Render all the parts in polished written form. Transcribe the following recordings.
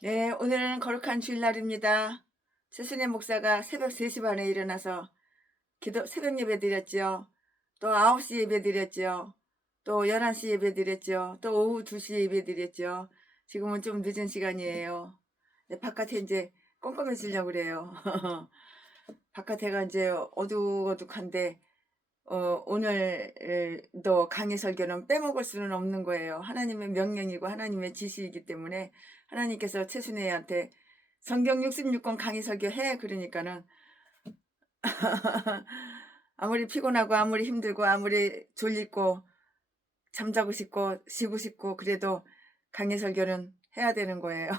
네, 오늘은 거룩한 주일날입니다. 최순애 목사가 새벽 3시 반에 일어나서 새벽 예배 드렸죠. 또 9시 예배 드렸죠. 또 11시 예배 드렸죠. 또 오후 2시 예배 드렸죠. 지금은 좀 늦은 시간이에요. 네, 바깥에 이제 껌껌해지려고 그래요. 바깥에가 이제 어둑어둑한데, 오늘도 강의 설교는 빼먹을 수는 없는 거예요. 하나님의 명령이고 하나님의 지시이기 때문에 하나님께서 최순애한테 성경 66권 강의 설교해 그러니까는 아무리 피곤하고 아무리 힘들고 아무리 졸리고 잠자고 싶고 쉬고 싶고 그래도 강의 설교는 해야 되는 거예요.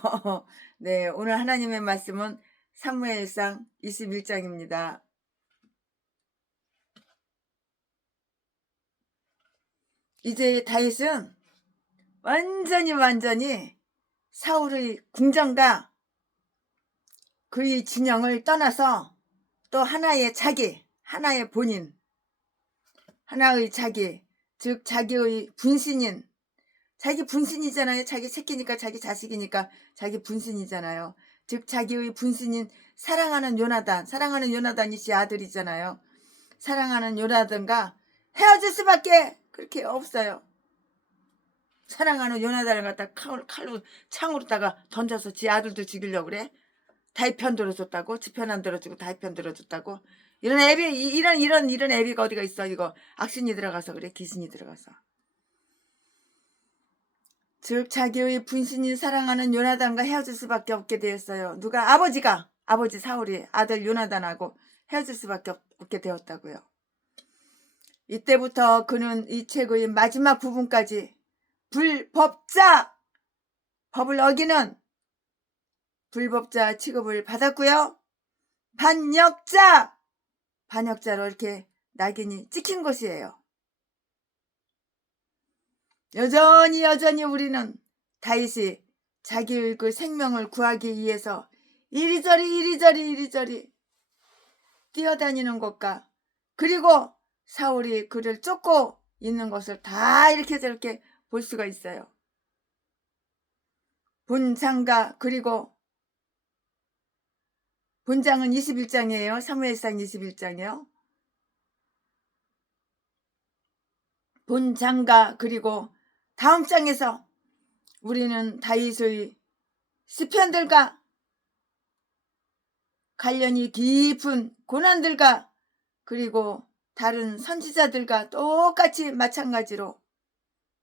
네, 오늘 하나님의 말씀은 사무엘상 21장입니다. 이제 다윗은 완전히 사울의 궁정과 그의 진영을 떠나서 또 하나의 본인, 하나의 자기, 즉 자기의 분신인, 자기 분신이잖아요. 자기 새끼니까 자기 자식이니까 자기 분신이잖아요. 즉 자기의 분신인 사랑하는 요나단이 지 아들이잖아요. 사랑하는 요나단과 헤어질 수밖에 그렇게 없어요. 사랑하는 요나단을 갖다 칼로 창으로다가 던져서 지 아들도 죽이려고 그래. 다윗 편 들어줬다고? 지 편 안 들어주고 다윗 편 들어줬다고? 이런 애비가 어디가 있어. 이거 악신이 들어가서 그래. 귀신이 들어가서. 즉 자기의 분신이 사랑하는 요나단과 헤어질 수밖에 없게 되었어요. 누가? 아버지 사울이 아들 요나단하고 헤어질 수밖에 없게 되었다고요. 이때부터 그는 이 책의 마지막 부분까지 불법자, 법을 어기는 불법자 취급을 받았고요. 반역자로 이렇게 낙인이 찍힌 것이에요. 여전히 우리는 다윗이 자기의 그 생명을 구하기 위해서 이리저리 뛰어다니는 것과 그리고 사울이 그를 쫓고 있는 것을 다 이렇게 저렇게 볼 수가 있어요. 본장과 그리고 본장은 21장이에요. 사무엘상 21장이요. 본장과 그리고 다음 장에서 우리는 다윗의 시편들과 관련이 깊은 고난들과 그리고 다른 선지자들과 똑같이 마찬가지로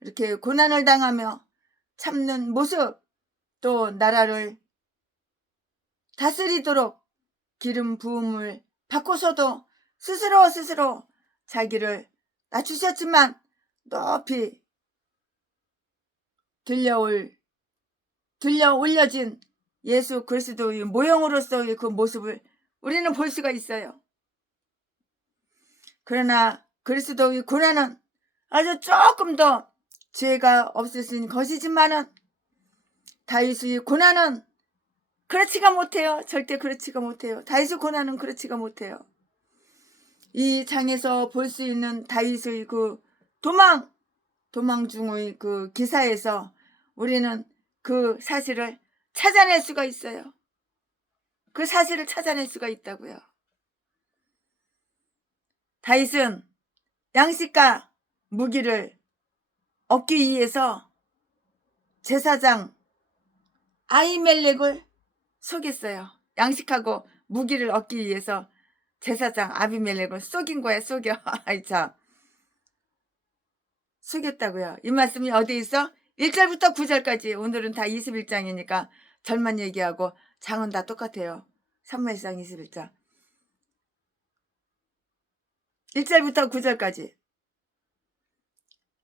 이렇게 고난을 당하며 참는 모습, 또 나라를 다스리도록 기름 부음을 받고서도 스스로 자기를 낮추셨지만 높이 들려 올려진 예수 그리스도의 모형으로서의 그 모습을 우리는 볼 수가 있어요. 그러나 그리스도의 고난은 아주 조금 더 죄가 없으신 것이지만은 다윗의 고난은 그렇지가 못해요. 절대 그렇지가 못해요. 다윗의 고난은 그렇지가 못해요. 이 장에서 볼 수 있는 다윗의 그 도망 중의 그 기사에서 우리는 그 사실을 찾아낼 수가 있어요. 그 사실을 찾아낼 수가 있다고요. 다윗은 양식과 무기를 얻기 위해서 제사장 아히멜렉을 속였어요. 양식하고 무기를 얻기 위해서 제사장 아비멜렉을 속인 거야. 아이 참. 속였다고요. 이 말씀이 어디 있어? 1절부터 9절까지. 오늘은 다 21장이니까 절만 얘기하고 장은 다 똑같아요. 사무엘상 21장. 1절부터 9절까지.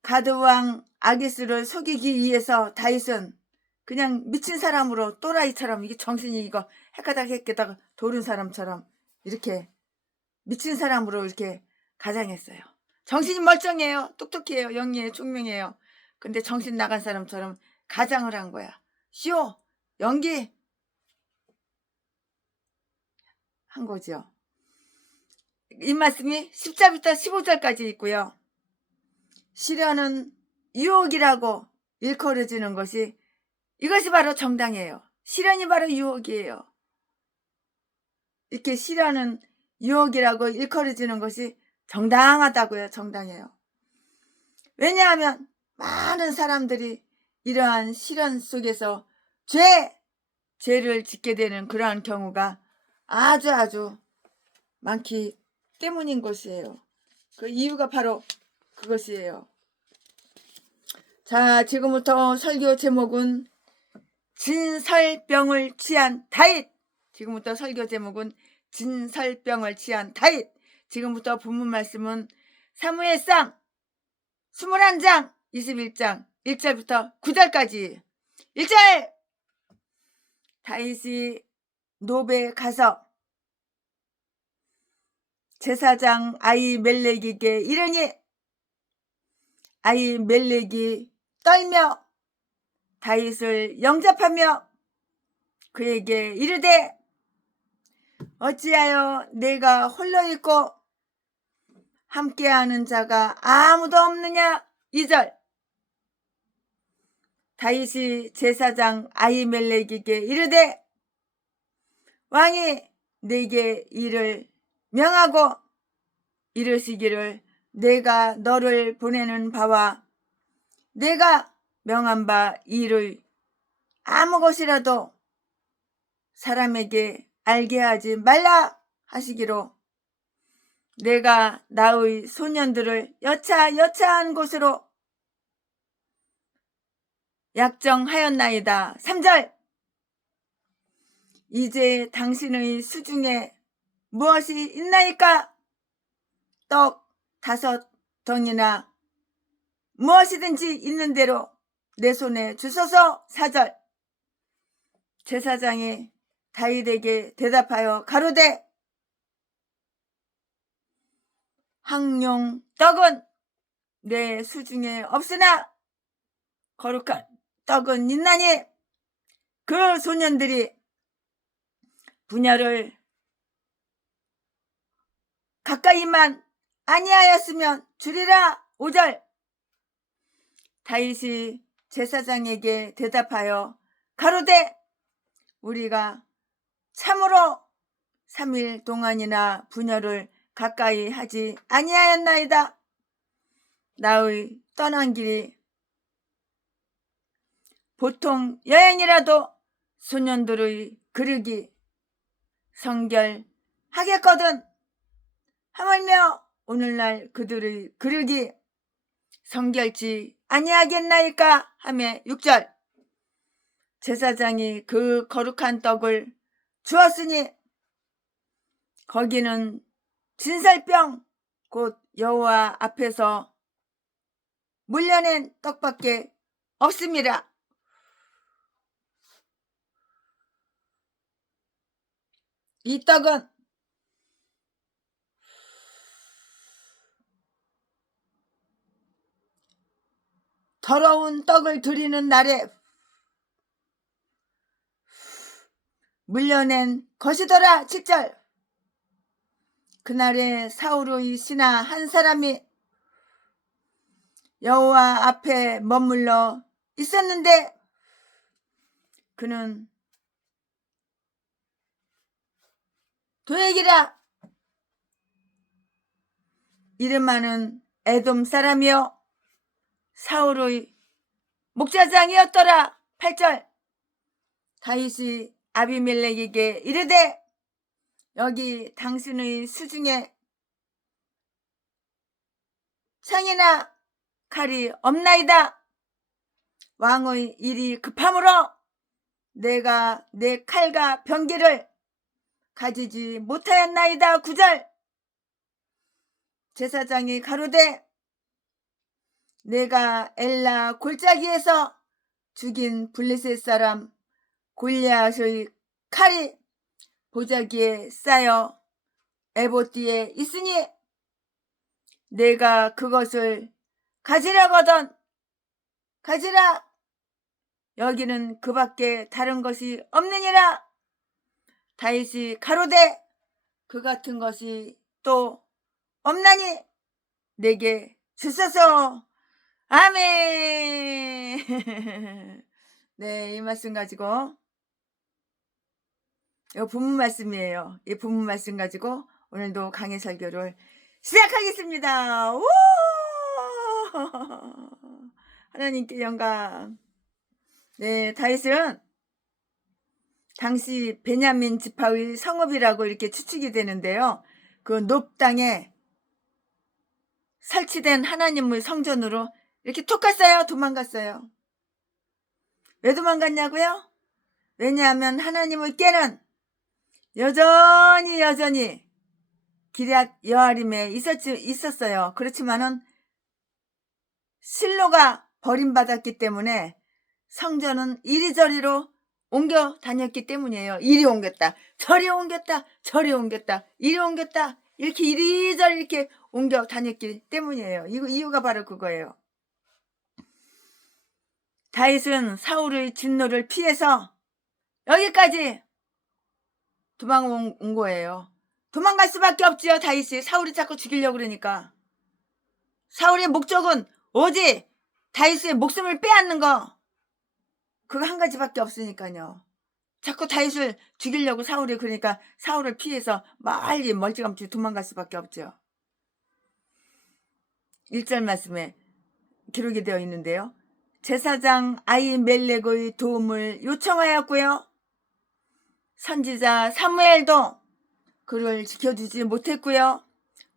가드왕 아기스를 속이기 위해서 다윗은 그냥 미친 사람으로 또라이처럼 이게 정신이 이거 헷가닥 도른 사람처럼 이렇게 미친 사람으로 이렇게 가장했어요. 정신이 멀쩡해요. 똑똑해요. 영리해요. 총명해요. 근데 정신 나간 사람처럼 가장을 한 거야. 쇼 연기 한 거죠. 이 말씀이 10절부터 15절까지 있고요. 시련은 유혹이라고 일컬어지는 것이 이것이 바로 정당이에요. 시련이 바로 유혹이에요. 이렇게 시련은 유혹이라고 일컬어지는 것이 정당하다고요. 정당해요. 왜냐하면 많은 사람들이 이러한 시련 속에서 죄를 짓게 되는 그러한 경우가 아주 많기 때문인 것이에요. 그 이유가 바로 그것이에요. 자, 지금부터 설교 제목은 진설병을 취한 다윗. 지금부터 설교 제목은 진설병을 취한 다윗. 지금부터 본문 말씀은 사무엘상 21장 21장 1절부터 9절까지. 1절, 다윗이 노베 가서 제사장 아히멜렉에게 이르니 아히멜렉이 떨며 다윗을 영접하며 그에게 이르되 어찌하여 내가 홀로 있고 함께하는 자가 아무도 없느냐. 2절, 다윗이 제사장 아히멜렉에게 이르되 왕이 내게 이를 명하고 이르시기를 내가 너를 보내는 바와 내가 명한 바 일의 아무 것이라도 사람에게 알게 하지 말라 하시기로 내가 나의 소년들을 여차한 곳으로 약정하였나이다. 3절, 이제 당신의 수중에 무엇이 있나이까? 떡 5덩이나 무엇이든지 있는 대로 내 손에 주소서. 4절, 제사장이 다윗에게 대답하여 가로되 항용 떡은 내 수중에 없으나 거룩한 떡은 있나니 그 소년들이 분야를 가까이만 아니하였으면 주리라. 5절, 다윗이 제사장에게 대답하여 가로되 우리가 참으로 3일 동안이나 분야를 가까이 하지 아니하였나이다. 나의 떠난 길이 보통 여행이라도 소년들의 그르기 성결하겠거든 하물며 오늘날 그들의 그르기 성결치 아니하겠나이까 하며. 6절, 제사장이 그 거룩한 떡을 주었으니 거기는 진설병 곧 여호와 앞에서 물려낸 떡밖에 없습니다. 이 떡은 더러운 떡을 드리는 날에 물려낸 것이더라. 7절, 그날에 사울의 신하 한 사람이 여호와 앞에 머물러 있었는데 그는 도액이라 이름하는 에돔 사람이요 사울의 목자장이었더라. 8절, 다윗이 아비멜렉에게 이르되 여기 당신의 수중에 창이나 칼이 없나이다. 왕의 일이 급함으로 내가 내 칼과 병기를 가지지 못하였나이다. 9절, 제사장이 가로되 내가 엘라 골짜기에서 죽인 블레셋 사람 골리앗의 칼이 보자기에 쌓여 에봇 뒤에 있으니 내가 그것을 가지려거든 가지라. 여기는 그밖에 다른 것이 없느니라. 다윗이 가로되 그 같은 것이 또 없나니 내게 주소서. 아멘. 네, 이 말씀 가지고 이 본문 말씀이에요. 이 본문 말씀 가지고 오늘도 강해 설교를 시작하겠습니다. 우! 하나님께 영광. 네, 다윗은 당시 베냐민 지파의 성읍이라고 이렇게 추측이 되는데요. 그 높 땅에 설치된 하나님의 성전으로 이렇게 툭 갔어요. 도망갔어요. 왜 도망갔냐고요? 왜냐하면 하나님의 께는 여전히 기럇 여아림에 있었어요. 그렇지만은 실로가 버림받았기 때문에 성전은 이리저리로 옮겨 다녔기 때문이에요. 이리 옮겼다, 저리 옮겼다, 저리 옮겼다, 이리 옮겼다, 이렇게 이리저리 이렇게 옮겨 다녔기 때문이에요. 이유가 바로 그거예요. 다윗은 사울의 진노를 피해서 여기까지 도망온 거예요. 도망갈 수밖에 없지요. 다윗이 사울이 자꾸 죽이려고 그러니까. 사울의 목적은 오직 다윗의 목숨을 빼앗는 거, 그거 한 가지밖에 없으니까요. 자꾸 다윗을 죽이려고 사울이, 그러니까 사울을 피해서 멀리 멀찌감치 도망갈 수밖에 없죠. 1절 말씀에 기록이 되어 있는데요. 제사장 아히멜렉의 도움을 요청하였고요. 선지자 사무엘도 그를 지켜주지 못했고요.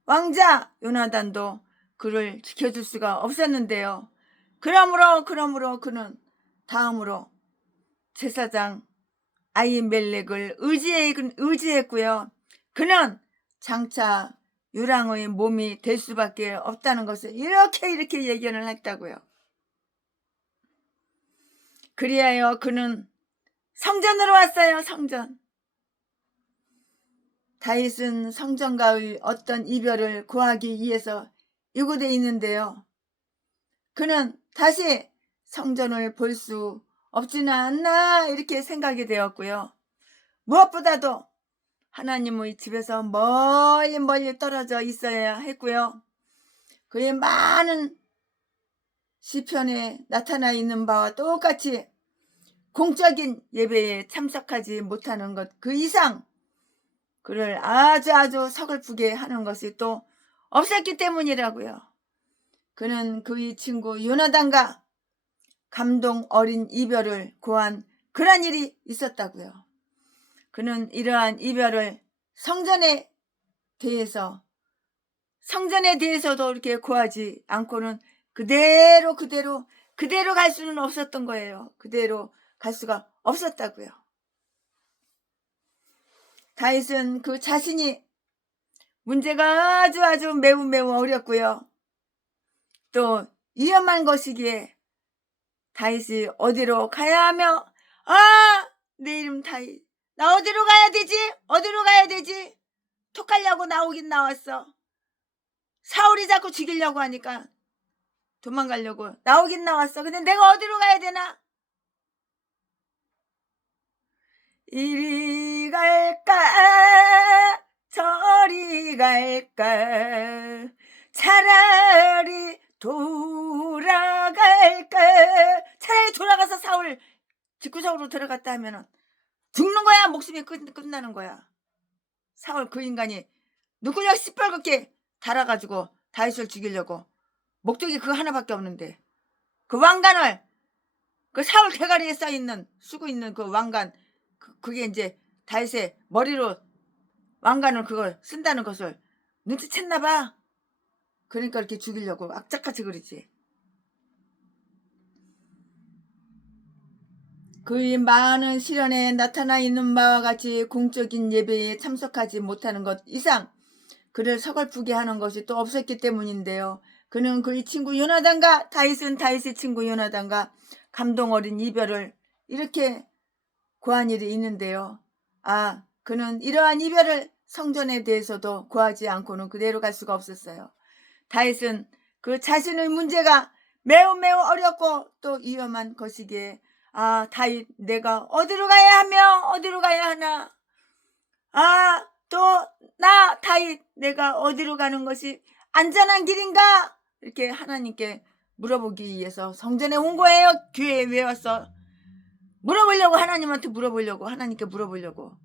왕자 요나단도 그를 지켜줄 수가 없었는데요. 그러므로 그는 다음으로 제사장 아히멜렉을 의지했고요. 그는 장차 유랑의 몸이 될 수밖에 없다는 것을 이렇게 예견을 했다고요. 그리하여 그는 성전으로 왔어요. 성전. 다윗은 성전과의 어떤 이별을 구하기 위해서 이곳에 있는데요. 그는 다시 성전을 볼 수 없지는 않나 이렇게 생각이 되었고요. 무엇보다도 하나님의 집에서 멀리 떨어져 있어야 했고요. 그의 많은 시편에 나타나 있는 바와 똑같이 공적인 예배에 참석하지 못하는 것 그 이상 그를 아주 서글프게 하는 것이 또 없었기 때문이라고요. 그는 그의 친구 요나단과 감동 어린 이별을 고한 그런 일이 있었다고요. 그는 이러한 이별을 성전에 대해서도 이렇게 고하지 않고는 그대로 갈 수는 없었던 거예요. 그대로 갈 수가 없었다고요. 다윗은 그 자신이 문제가 아주 매우 어렵고요. 또 위험한 것이기에 다윗이 어디로 가야 하며, 내 이름 다윗, 나 어디로 가야 되지? 톡 가려고 나오긴 나왔어. 사울이 자꾸 죽이려고 하니까 도망가려고 나오긴 나왔어. 근데 내가 어디로 가야 되나? 이리 갈까 저리 갈까 차라리 돌아갈까. 차라리 돌아가서 사울 집구석으로 들어갔다 하면은 죽는 거야. 목숨이 끝나는 거야. 사울 그 인간이 누구냐 시뻘겋게 달아가지고 다윗을 죽이려고. 목적이 그거 하나밖에 없는데 그 왕관을, 그 사울 대가리에 쓰고 있는 그 왕관, 그게 이제 다윗의 머리로 왕관을 그걸 쓴다는 것을 눈치챘나 봐. 그러니까 이렇게 죽이려고 악착같이 그러지. 그의 많은 시련에 나타나 있는 바와 같이 공적인 예배에 참석하지 못하는 것 이상 그를 서글프게 하는 것이 또 없었기 때문인데요. 그는 그의 친구 요나단과 다윗의 친구 요나단과 감동 어린 이별을 이렇게 고한 일이 있는데요. 그는 이러한 이별을 성전에 대해서도 고하지 않고는 그대로 갈 수가 없었어요. 다윗은 그 자신의 문제가 매우 어렵고 또 위험한 것이기에 다윗, 내가 어디로 가야 하나? 또 나 다윗, 내가 어디로 가는 것이 안전한 길인가? 이렇게 하나님께 물어보기 위해서 성전에 온 거예요. 교회에 왜 왔어? 하나님께 물어보려고.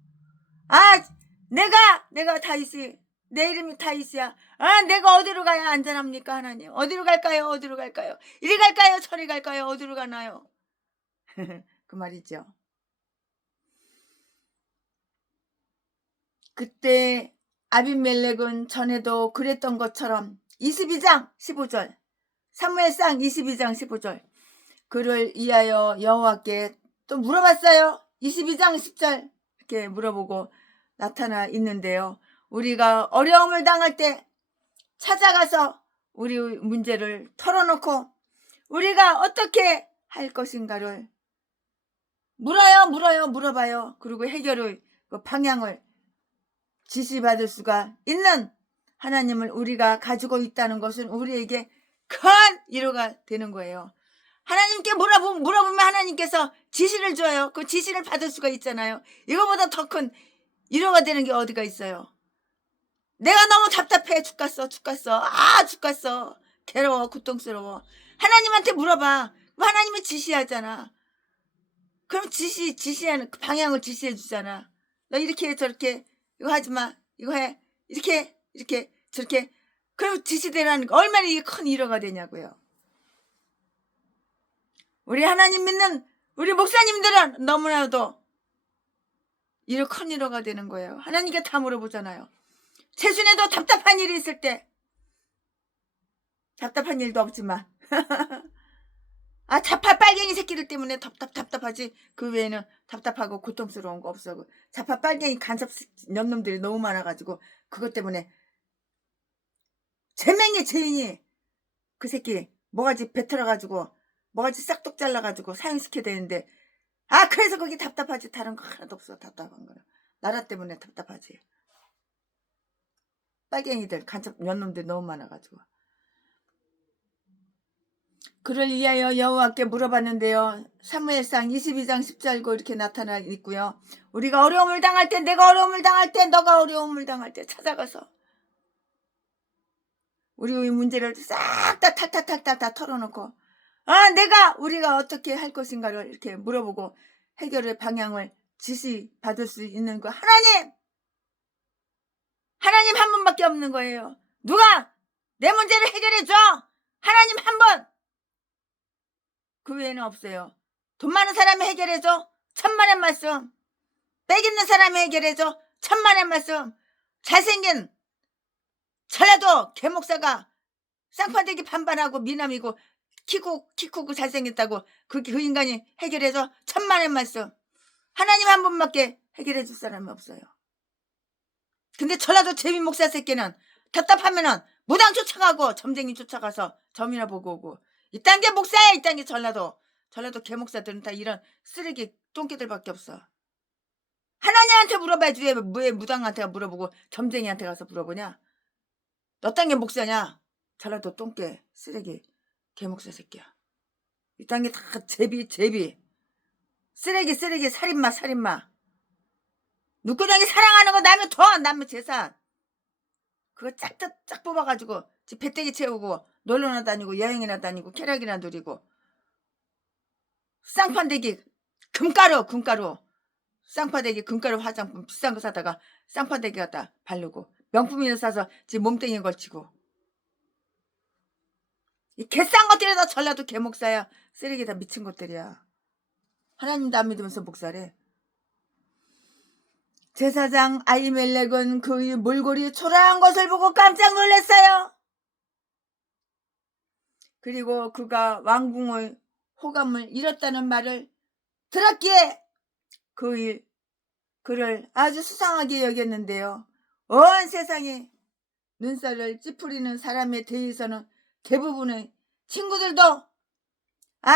아, 내가 다윗이, 내 이름이 다윗이야. 아, 내가 어디로 가야 안전합니까, 하나님? 어디로 갈까요? 어디로 갈까요? 이리 갈까요? 저리 갈까요? 어디로 가나요? 그 말이죠. 그때 아비멜렉은 전에도 그랬던 것처럼 22장 15절, 사무엘상 22장 15절, 그를 위하여 여호와께 또 물어봤어요. 22장 10절 이렇게 물어보고 나타나 있는데요. 우리가 어려움을 당할 때 찾아가서 우리 문제를 털어놓고 우리가 어떻게 할 것인가를 물어봐요. 그리고 해결의 그 방향을 지시받을 수가 있는 하나님을 우리가 가지고 있다는 것은 우리에게 큰 위로가 되는 거예요. 하나님께 물어보면 하나님께서 지시를 줘요. 그 지시를 받을 수가 있잖아요. 이거보다 더 큰 위로가 되는 게 어디가 있어요. 내가 너무 답답해 죽겠어. 죽겠어. 괴로워, 고통스러워. 하나님한테 물어봐. 하나님이 지시하잖아. 그럼 지시하는 그 방향을 지시해 주잖아. 너 이렇게 해, 저렇게, 이거 하지 마, 이거 해, 이렇게 저렇게. 그럼 지시대라는 거 얼마나 이게 큰 위로가 되냐고요. 우리 하나님 믿는 우리 목사님들은 너무나도 이런 큰 위로가 되는 거예요. 하나님께 다 물어보잖아요. 최순에도 답답한 일이 있을 때, 답답한 일도 없지만 아, 자파 빨갱이 새끼들 때문에 답답하지. 그 외에는 답답하고 고통스러운 거 없어. 자파 빨갱이 간섭 년놈들이 너무 많아가지고 그것 때문에 제맹이 죄인이 그 새끼 뭐가지 뱉어가지고 뭐가지 싹둑 잘라가지고 사형시켜야 되는데, 아, 그래서 거기 답답하지. 다른 거 하나도 없어. 답답한 거는 나라 때문에 답답하지. 빨갱이들 간첩 년놈들 너무 많아가지고. 그를 위하여 여호와께 물어봤는데요. 사무엘상 22장 10절고 이렇게 나타나 있고요. 우리가 어려움을 당할 때, 내가 어려움을 당할 때, 너가 어려움을 당할 때 찾아가서 우리의 문제를 싹 다 탈탈탈탈 다 털어놓고, 아, 우리가 어떻게 할 것인가를 이렇게 물어보고 해결의 방향을 지시받을 수 있는 거. 하나님 한 분밖에 없는 거예요. 누가 내 문제를 해결해 줘. 하나님 한 분. 그 외에는 없어요. 돈 많은 사람이 해결해줘. 천만의 말씀. 빽 있는 사람이 해결해줘. 천만의 말씀. 잘생긴 전라도 개목사가 쌍판대기 반반하고 미남이고 키 크고 잘생겼다고 그 인간이 해결해줘. 천만의 말씀. 하나님 한 분밖에 해결해줄 사람이 없어요. 근데 전라도 제비 목사 새끼는 답답하면은 무당 쫓아가고 점쟁이 쫓아가서 점이나 보고 오고, 이딴 게 목사야. 이딴 게 전라도 개목사들은 다 이런 쓰레기 똥개들밖에 없어. 하나님한테 물어봐야지. 왜 무당한테 물어보고 점쟁이한테 가서 물어보냐. 너 딴 게 목사냐. 전라도 똥개 쓰레기 개목사 새끼야. 이딴 게 다 제비 쓰레기 살인마. 누구장이 사랑하는 거 남의 재산 그거 쫙 뽑아가지고 지 배때기 채우고 놀러나 다니고 여행이나 다니고 쾌락이나 누리고, 쌍판대기 금가루 쌍판대기 금가루 화장품 비싼 거 사다가 쌍판대기 갖다 바르고 명품인을 사서 지 몸뚱이에 걸치고, 이 개싼 것들이 다 전라도 개목사야. 쓰레기 다 미친 것들이야. 하나님도 안 믿으면서 목사래. 제사장 아히멜렉은 그의 몰골이 초라한 것을 보고 깜짝 놀랐어요. 그리고 그가 왕궁의 호감을 잃었다는 말을 들었기에 그를 아주 수상하게 여겼는데요. 온 세상에 눈살을 찌푸리는 사람에 대해서는 대부분의 친구들도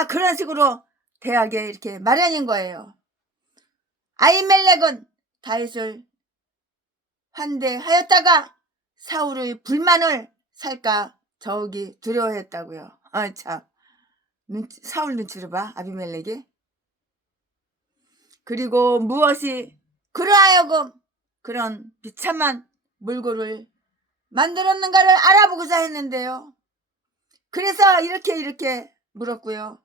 그런 식으로 대하게 이렇게 마련인 거예요. 아히멜렉은 다윗을 환대하였다가 사울의 불만을 살까 저기 두려워했다고요. 참, 사울 눈치를 봐. 아비멜렉이. 그리고 무엇이 그러하여금 그런 비참한 몰골을 만들었는가를 알아보고자 했는데요. 그래서 이렇게 물었고요.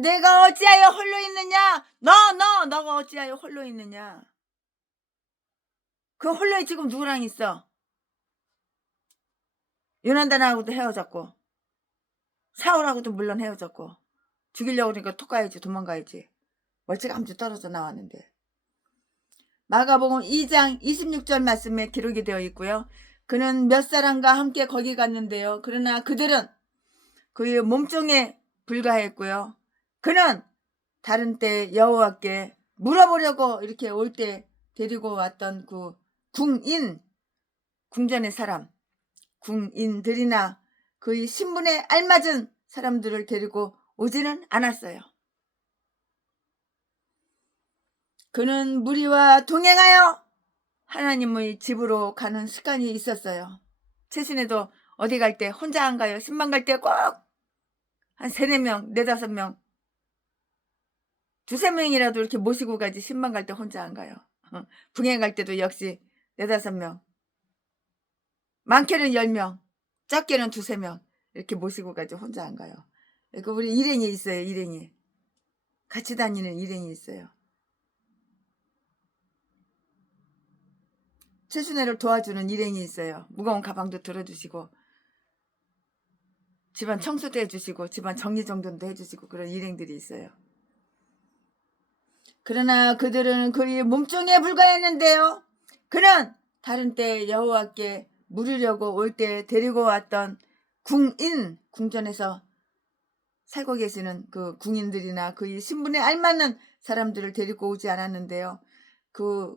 내가 어찌하여 홀로 있느냐. 너가 어찌하여 홀로 있느냐. 그 홀로 지금 누구랑 있어? 요난단하고도 헤어졌고 사울하고도 물론 헤어졌고 죽이려고 그러니까 톡 가야지 도망가야지. 멀찌감치 떨어져 나왔는데. 마가복음 2장 26절 말씀에 기록이 되어 있고요. 그는 몇 사람과 함께 거기 갔는데요. 그러나 그들은 그의 몸종에 불과했고요. 그는 다른 때 여호와께 물어보려고 이렇게 올 때 데리고 왔던 그 궁전의 사람, 궁인들이나 그의 신분에 알맞은 사람들을 데리고 오지는 않았어요. 그는 무리와 동행하여 하나님의 집으로 가는 습관이 있었어요. 최신에도 어디 갈 때 혼자 안 가요. 신방 갈 때 꼭 한 3, 4명, 4, 5명, 2, 3명이라도 이렇게 모시고 가지 신방 갈 때 혼자 안 가요. 북행 갈 때도 역시 4, 5명, 많게는 10명, 적게는 2, 3명 이렇게 모시고 가지 혼자 안 가요. 그러니까 우리 일행이 있어요. 일행이. 같이 다니는 일행이 있어요. 최순애를 도와주는 일행이 있어요. 무거운 가방도 들어주시고 집안 청소도 해주시고 집안 정리정돈도 해주시고 그런 일행들이 있어요. 그러나 그들은 그의 몸종에 불과했는데요. 그는 다른 때 여호와께 물으려고 올 때 데리고 왔던 궁전에서 살고 계시는 그 궁인들이나 그의 신분에 알맞는 사람들을 데리고 오지 않았는데요.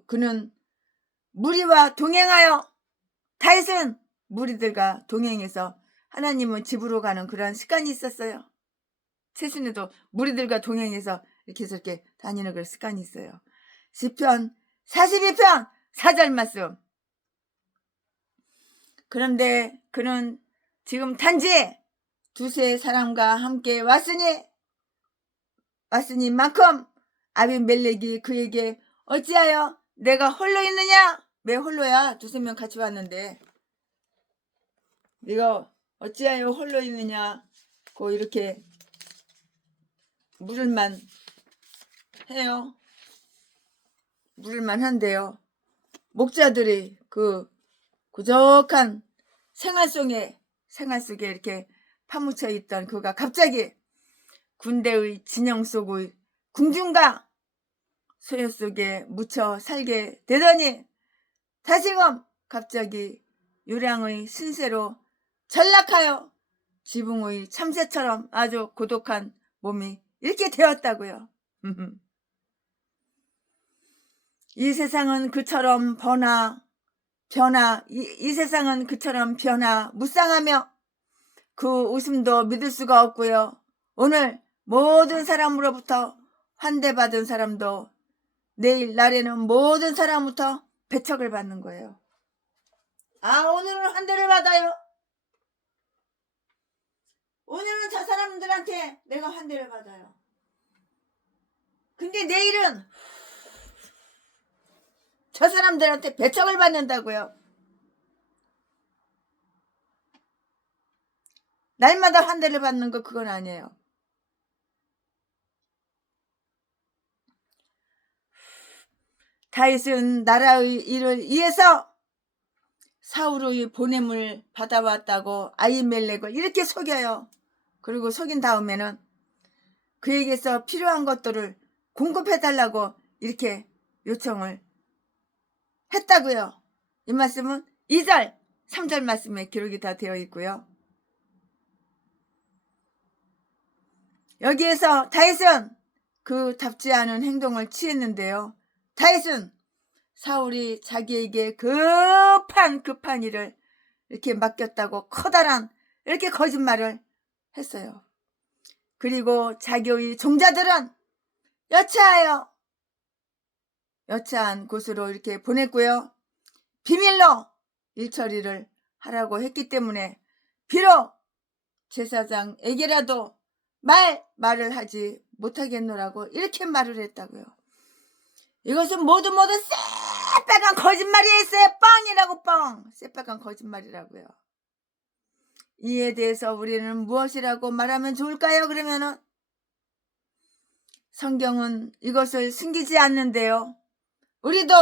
그는 무리와 동행하여 다윗은 무리들과 동행해서 하나님은 집으로 가는 그러한 습관이 있었어요. 최신에도 무리들과 동행해서 이렇게 저렇게 다니는 그런 습관이 있어요. 시편 42편 4절 말씀. 그런데 그는 지금 단지 2세 사람과 함께 왔으니만큼 아비멜렉이 그에게 어찌하여 내가 홀로 있느냐? 왜 홀로야? 2, 3명 같이 왔는데 네가 어찌하여 홀로 있느냐? 고 이렇게 물을만 해요. 물을만 한데요. 목자들이 그 고적한 생활 속에 이렇게 파묻혀 있던 그가 갑자기 군대의 진영 속의 궁중과 소요 속에 묻혀 살게 되더니 다시금 갑자기 유량의 신세로 전락하여 지붕의 참새처럼 아주 고독한 몸이 이렇게 되었다고요. 이 세상은 그처럼 이 세상은 그처럼 무쌍하며 그 웃음도 믿을 수가 없고요. 오늘 모든 사람으로부터 환대받은 사람도 내일 날에는 모든 사람부터 배척을 받는 거예요. 오늘은 환대를 받아요. 오늘은 저 사람들한테 내가 환대를 받아요. 근데 내일은 저 사람들한테 배척을 받는다고요. 날마다 환대를 받는 거 그건 아니에요. 다윗은 나라의 일을 위해서 사울의 보냄을 받아왔다고 아히멜렉을 이렇게 속여요. 그리고 속인 다음에는 그에게서 필요한 것들을 공급해달라고 이렇게 요청을 했다고요. 이 말씀은 2절, 3절 말씀에 기록이 다 되어 있고요. 여기에서 다윗은 그답지 않은 행동을 취했는데요. 다윗은 사울이 자기에게 급한 일을 이렇게 맡겼다고 커다란 이렇게 거짓말을 했어요. 그리고 자기의 종자들은 여차한 곳으로 이렇게 보냈고요. 비밀로 일처리를 하라고 했기 때문에 비록 제사장에게라도 말을 하지 못하겠노라고 이렇게 말을 했다고요. 이것은 모두 새빨간 거짓말이에요. 새빵이라고 뻥. 새빨간 거짓말이라고요. 이에 대해서 우리는 무엇이라고 말하면 좋을까요? 그러면은 성경은 이것을 숨기지 않는데요. 우리도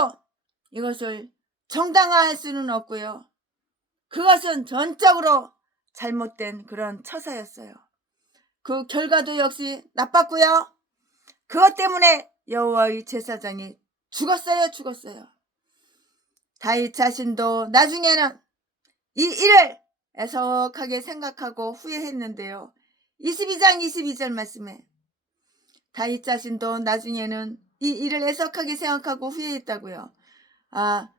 이것을 정당화할 수는 없고요. 그것은 전적으로 잘못된 그런 처사였어요. 그 결과도 역시 나빴고요. 그것 때문에 여호와의 제사장이 죽었어요. 다윗 자신도 나중에는 이 일을 애석하게 생각하고 후회했는데요. 22장 22절 말씀에 다윗 자신도 나중에는 이 일을 애석하게 생각하고 후회했다고요.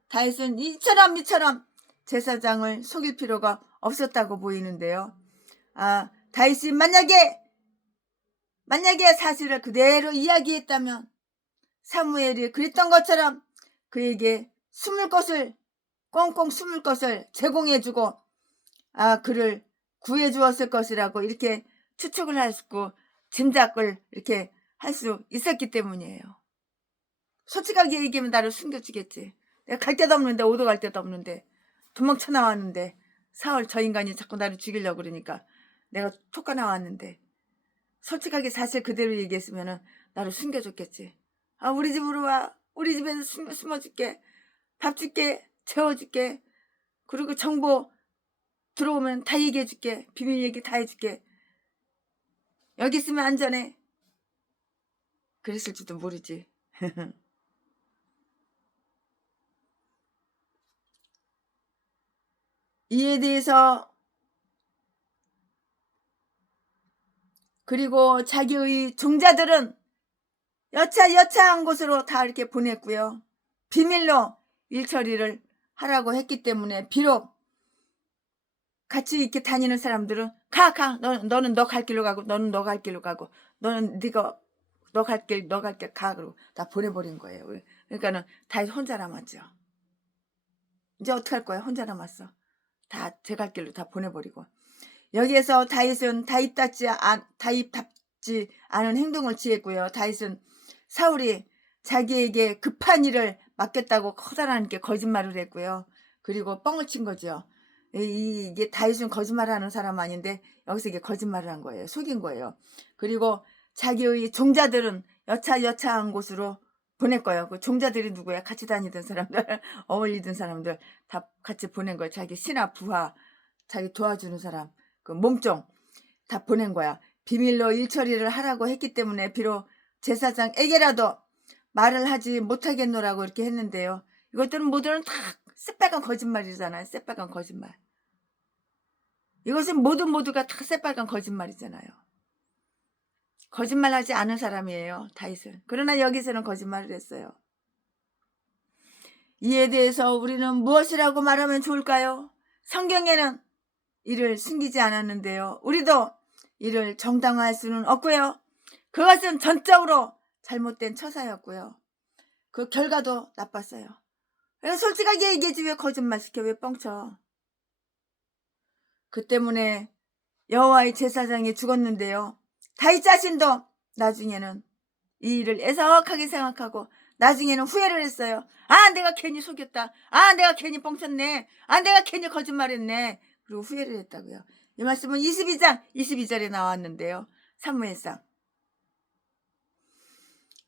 다윗은 이처럼 제사장을 속일 필요가 없었다고 보이는데요. 다윗이 만약에 사실을 그대로 이야기했다면 사무엘이 그랬던 것처럼 그에게 꽁꽁 숨을 것을 제공해주고 그를 구해주었을 것이라고 이렇게 추측을 할 수 있고 짐작을 이렇게 할 수 있었기 때문이에요. 솔직하게 얘기하면 나를 숨겨주겠지. 내가 갈 데도 없는데, 오도 갈 데도 없는데, 도망쳐 나왔는데, 사울 저 인간이 자꾸 나를 죽이려고 그러니까 내가 톡가 나왔는데, 솔직하게 사실 그대로 얘기했으면 나를 숨겨줬겠지. 우리 집으로 와. 우리 집에서 숨어줄게. 밥 줄게. 재워줄게. 그리고 정보 들어오면 다 얘기해줄게. 비밀 얘기 다 해줄게. 여기 있으면 안전해. 그랬을지도 모르지. 이에 대해서 그리고 자기의 종자들은 여차한 곳으로 다 이렇게 보냈고요. 비밀로 일 처리를 하라고 했기 때문에 비록 같이 이렇게 다니는 사람들은 가 너는 너 갈 길로 가고 너는 너 갈 길로 가고 너는 네가 너 갈 길 가 그러고 다 보내버린 거예요. 그러니까는 다윗 혼자 남았죠. 이제 어떡할 거야? 혼자 남았어. 다 제 갈 길로 다 보내버리고. 여기에서 다윗은 다윗답지 않은 행동을 취했고요. 다윗은 사울이 자기에게 급한 일을 맡겼다고 커다란 게 거짓말을 했고요. 그리고 뻥을 친 거죠. 이게 다윗은 거짓말하는 사람 아닌데 여기서 이게 거짓말을 한 거예요. 속인 거예요. 그리고 자기의 종자들은 여차한 곳으로 보낼 거예요. 그 종자들이 누구야? 같이 다니던 사람들, 어울리던 사람들 다 같이 보낸 거예요. 자기 신하, 부하, 자기 도와주는 사람, 그 몸종 다 보낸 거야. 비밀로 일 처리를 하라고 했기 때문에 비록 제사장에게라도 말을 하지 못하겠노라고 이렇게 했는데요. 이것들은 모두는 다 새빨간 거짓말이잖아요. 새빨간 거짓말. 이것은 모두가 다 새빨간 거짓말이잖아요. 거짓말하지 않은 사람이에요. 다윗은. 그러나 여기서는 거짓말을 했어요. 이에 대해서 우리는 무엇이라고 말하면 좋을까요? 성경에는 이를 숨기지 않았는데요. 우리도 이를 정당화할 수는 없고요. 그것은 전적으로 잘못된 처사였고요. 그 결과도 나빴어요. 그래서 솔직하게 얘기해지 왜 거짓말 시켜? 왜 뻥쳐? 그 때문에 여호와의 제사장이 죽었는데요. 다윗 자신도 나중에는 이 일을 애석하게 생각하고 나중에는 후회를 했어요. 내가 괜히 속였다. 내가 괜히 뻥쳤네. 내가 괜히 거짓말했네. 그리고 후회를 했다고요. 이 말씀은 22장 22절에 나왔는데요. 사무엘상.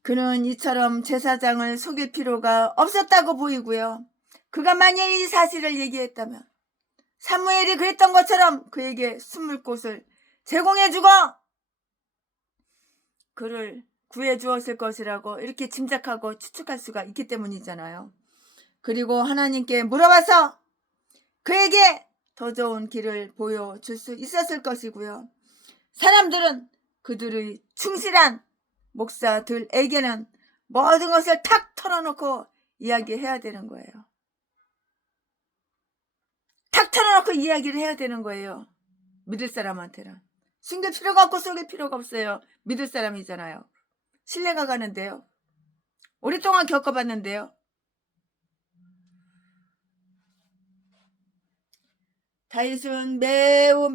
그는 이처럼 제사장을 속일 필요가 없었다고 보이고요. 그가 만약 이 사실을 얘기했다면 사무엘이 그랬던 것처럼 그에게 숨을 곳을 제공해주고 그를 구해주었을 것이라고 이렇게 짐작하고 추측할 수가 있기 때문이잖아요. 그리고 하나님께 물어봐서 그에게 더 좋은 길을 보여줄 수 있었을 것이고요. 사람들은 그들의 충실한 목사들에게는 모든 것을 탁 털어놓고 이야기해야 되는 거예요. 탁 털어놓고 이야기를 해야 되는 거예요. 믿을 사람한테는. 숨길 필요가 없고 속일 필요가 없어요. 믿을 사람이잖아요. 신뢰가 가는데요. 오랫동안 겪어봤는데요. 다윗은 매우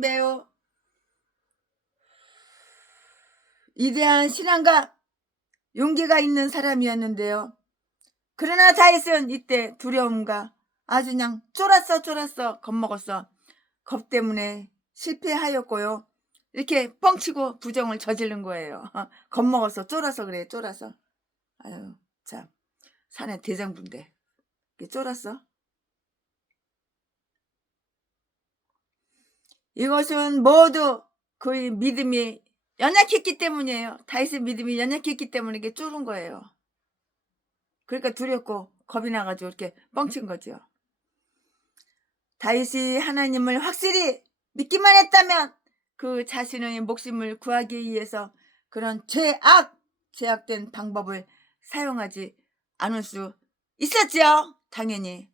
위대한 신앙과 용기가 있는 사람이었는데요. 그러나 다윗은 이때 두려움과 아주 그냥 쫄았어 겁먹었어. 겁 때문에 실패하였고요. 이렇게 뻥치고 부정을 저지른 거예요. 겁먹어서 쫄아서 그래. 쫄아서. 아유 참 산의 대장부인데 쫄았어. 이것은 모두 그의 믿음이 연약했기 때문이에요. 다윗의 믿음이 연약했기 때문에 이게 쫄은 거예요. 그러니까 두렵고 겁이 나가지고 이렇게 뻥친 거죠. 다윗이 하나님을 확실히 믿기만 했다면 그 자신의 목숨을 구하기 위해서 그런 죄악된 방법을 사용하지 않을 수 있었죠. 당연히.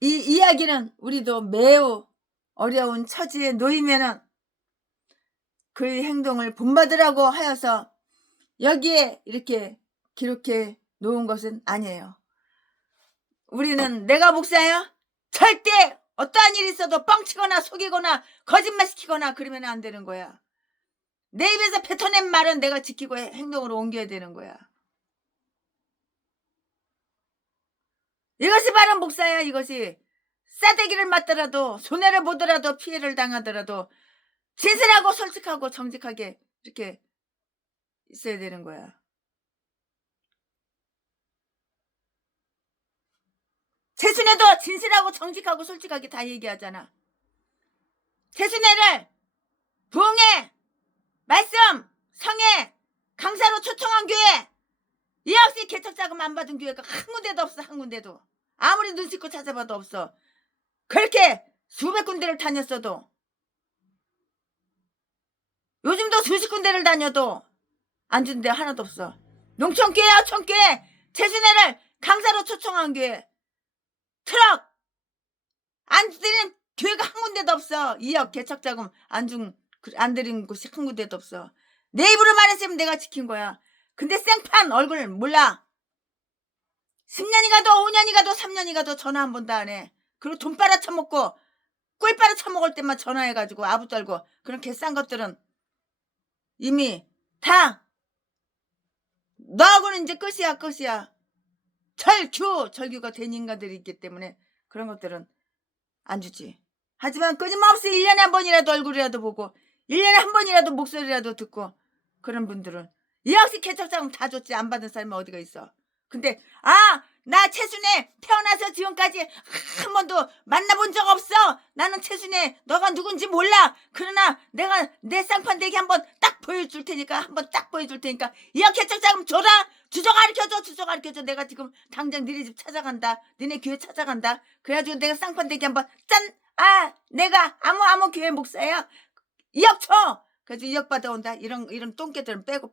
이 이야기는 우리도 매우 어려운 처지에 놓이면은 그의 행동을 본받으라고 하여서 여기에 이렇게 기록해 놓은 것은 아니에요. 우리는 내가 목사야? 절대 어떠한 일이 있어도 뻥치거나 속이거나 거짓말시키거나 그러면 안 되는 거야. 내 입에서 뱉어낸 말은 내가 지키고 행동으로 옮겨야 되는 거야. 이것이 바로 목사야. 이것이 싸대기를 맞더라도 손해를 보더라도 피해를 당하더라도 진실하고 솔직하고 정직하게 이렇게 있어야 되는 거야. 최순애도 진실하고 정직하고 솔직하게 다 얘기하잖아. 최순애를 부흥회, 말씀, 성회, 강사로 초청한 교회, 이 역시 개척자금 안 받은 교회가 한 군데도 없어. 한 군데도. 아무리 눈 씻고 찾아봐도 없어. 그렇게 수백 군데를 다녔어도, 요즘도 수십 군데를 다녀도 안 준 데 하나도 없어. 농촌교회, 어촌교회, 최순애를 강사로 초청한 교회, 트럭 안 드린 교회가 한 군데도 없어. 2억 개척자금 안 드린 곳이 한 군데도 없어. 내 입으로 말했으면 내가 지킨 거야. 근데 생판 얼굴 몰라. 10년이 가도 5년이 가도 3년이 가도 전화 한 번도 안 해. 그리고 돈 빨아쳐먹고 꿀 빨아쳐먹을 때만 전화해가지고 아부 떨고 그런 개싼 것들은 이미 다 너하고는 이제 끝이야. 절규가 된 인간들이 있기 때문에 그런 것들은 안 주지. 하지만 끊임없이 1년에 한 번이라도 얼굴이라도 보고 1년에 한 번이라도 목소리라도 듣고 그런 분들은 이 역시 개척자금 다 줬지. 안 받은 사람이 어디가 있어. 근데 나 최순애 태어나서 지금까지 한 번도 만나본 적 없어. 나는 최순애 너가 누군지 몰라. 그러나 내가 내 쌍판대기 한번 딱 보여줄 테니까 이어 개척자금 줘라. 주저 가르쳐줘. 내가 지금 당장 니네 집 찾아간다. 니네 교회 찾아간다. 그래가지고 내가 쌍판대기 한번 짠. 내가 아무 교회 목사야. 2억 줘. 그래가지고 2억 받아온다. 이런 똥개들은 빼고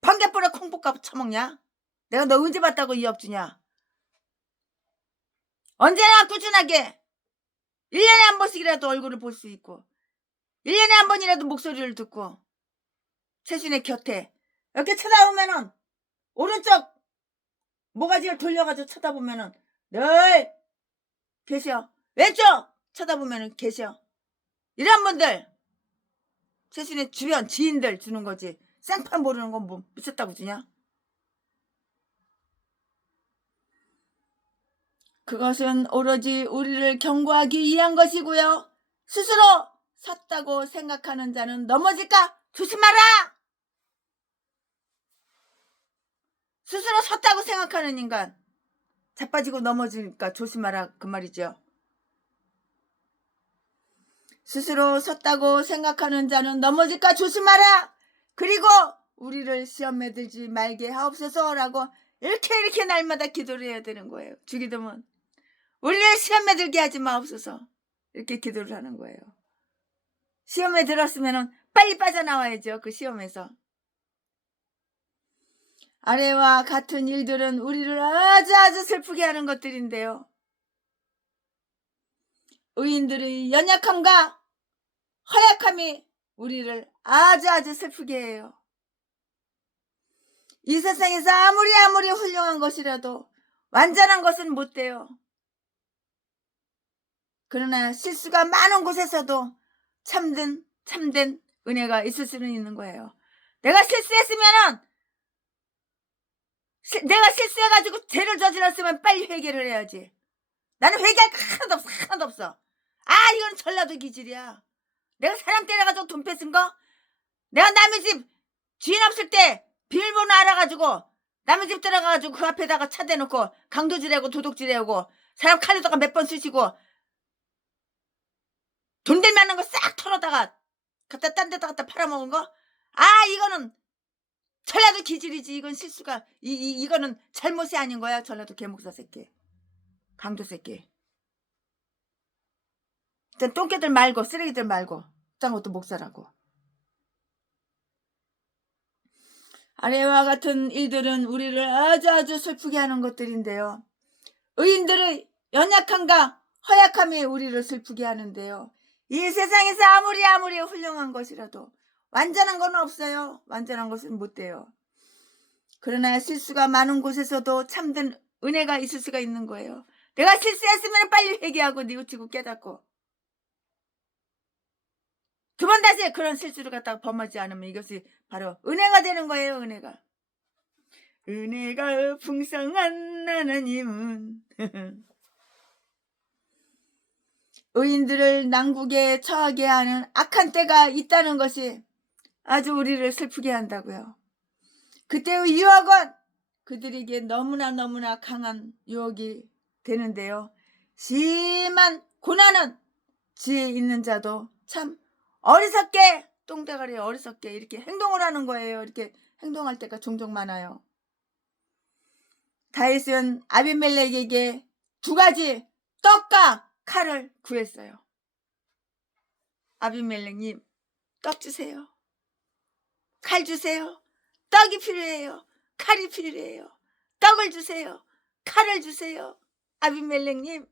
번개불에 콩볶아 처먹냐? 내가 너 언제 봤다고 2억 주냐? 언제나 꾸준하게 1년에 한 번씩이라도 얼굴을 볼 수 있고 1년에 한 번이라도 목소리를 듣고 최순애 곁에 이렇게 쳐다보면은 오른쪽 모가지를 돌려가지고 쳐다보면은 늘 계셔. 왼쪽 쳐다보면은 계셔. 이런 분들 최순애 주변 지인들 주는 거지. 쌍판 모르는 건 뭐 미쳤다고 주냐? 그것은 오로지 우리를 경고하기 위한 것이고요. 스스로 섰다고 생각하는 자는 넘어질까 조심하라. 스스로 섰다고 생각하는 인간 자빠지고 넘어지니까 조심하라 그 말이죠. 스스로 섰다고 생각하는 자는 넘어질까 조심하라. 그리고 우리를 시험에 들지 말게 하옵소서라고 이렇게 날마다 기도를 해야 되는 거예요. 주기도문 우리를 시험에 들게 하지 마옵소서 이렇게 기도를 하는 거예요. 시험에 들었으면 빨리 빠져나와야죠. 그 시험에서. 아래와 같은 일들은 우리를 아주 슬프게 하는 것들인데요. 의인들의 연약함과 허약함이 우리를 아주 슬프게 해요. 이 세상에서 아무리 훌륭한 것이라도 완전한 것은 못 돼요. 그러나 실수가 많은 곳에서도 참된 은혜가 있을 수는 있는 거예요. 내가 실수했으면은 내가 실수해가지고 죄를 저질렀으면 빨리 회개를 해야지. 나는 회개할 거 하나도 없어. 이건 전라도 기질이야. 내가 사람 때려가지고 돈 뺏은 거? 내가 남의 집 주인 없을 때 비밀번호 알아가지고 남의 집 들어가가지고 그 앞에다가 차 대놓고 강도질하고 도둑질하고 사람 칼로다가 몇 번 쑤시고 돈 될 만한 거 싹 털어다가 갖다 딴 데다 갖다 팔아먹은 거? 이거는 전라도 기질이지. 이건 실수가 이거는 잘못이 아닌 거야. 전라도 개목사 새끼, 강도 새끼. 일단 똥개들 말고 쓰레기들 말고 딴 것도 목사라고. 아래와 같은 일들은 우리를 아주 슬프게 하는 것들인데요. 의인들의 연약함과 허약함이 우리를 슬프게 하는데요. 이 세상에서 아무리 훌륭한 것이라도 완전한 건 없어요. 완전한 것은 못 돼요. 그러나 실수가 많은 곳에서도 참된 은혜가 있을 수가 있는 거예요. 내가 실수했으면 빨리 회개하고 뉘우치고 깨닫고 두 번 다시 그런 실수를 갖다가 범하지 않으면 이것이 바로 은혜가 되는 거예요. 은혜가 풍성한 하나님은 의인들을 난국에 처하게 하는 악한 때가 있다는 것이 아주 우리를 슬프게 한다고요. 그때의 유혹은 그들에게 너무나 강한 유혹이 되는데요. 심한 고난은 지혜 있는 자도 참 어리석게, 똥대가리 어리석게 이렇게 행동을 하는 거예요. 이렇게 행동할 때가 종종 많아요. 다윗은 아비멜렉에게 2가지 떡과 칼을 구했어요. 아비멜렉님, 떡 주세요. 칼 주세요. 떡이 필요해요. 칼이 필요해요. 떡을 주세요. 칼을 주세요. 아비멜렉님,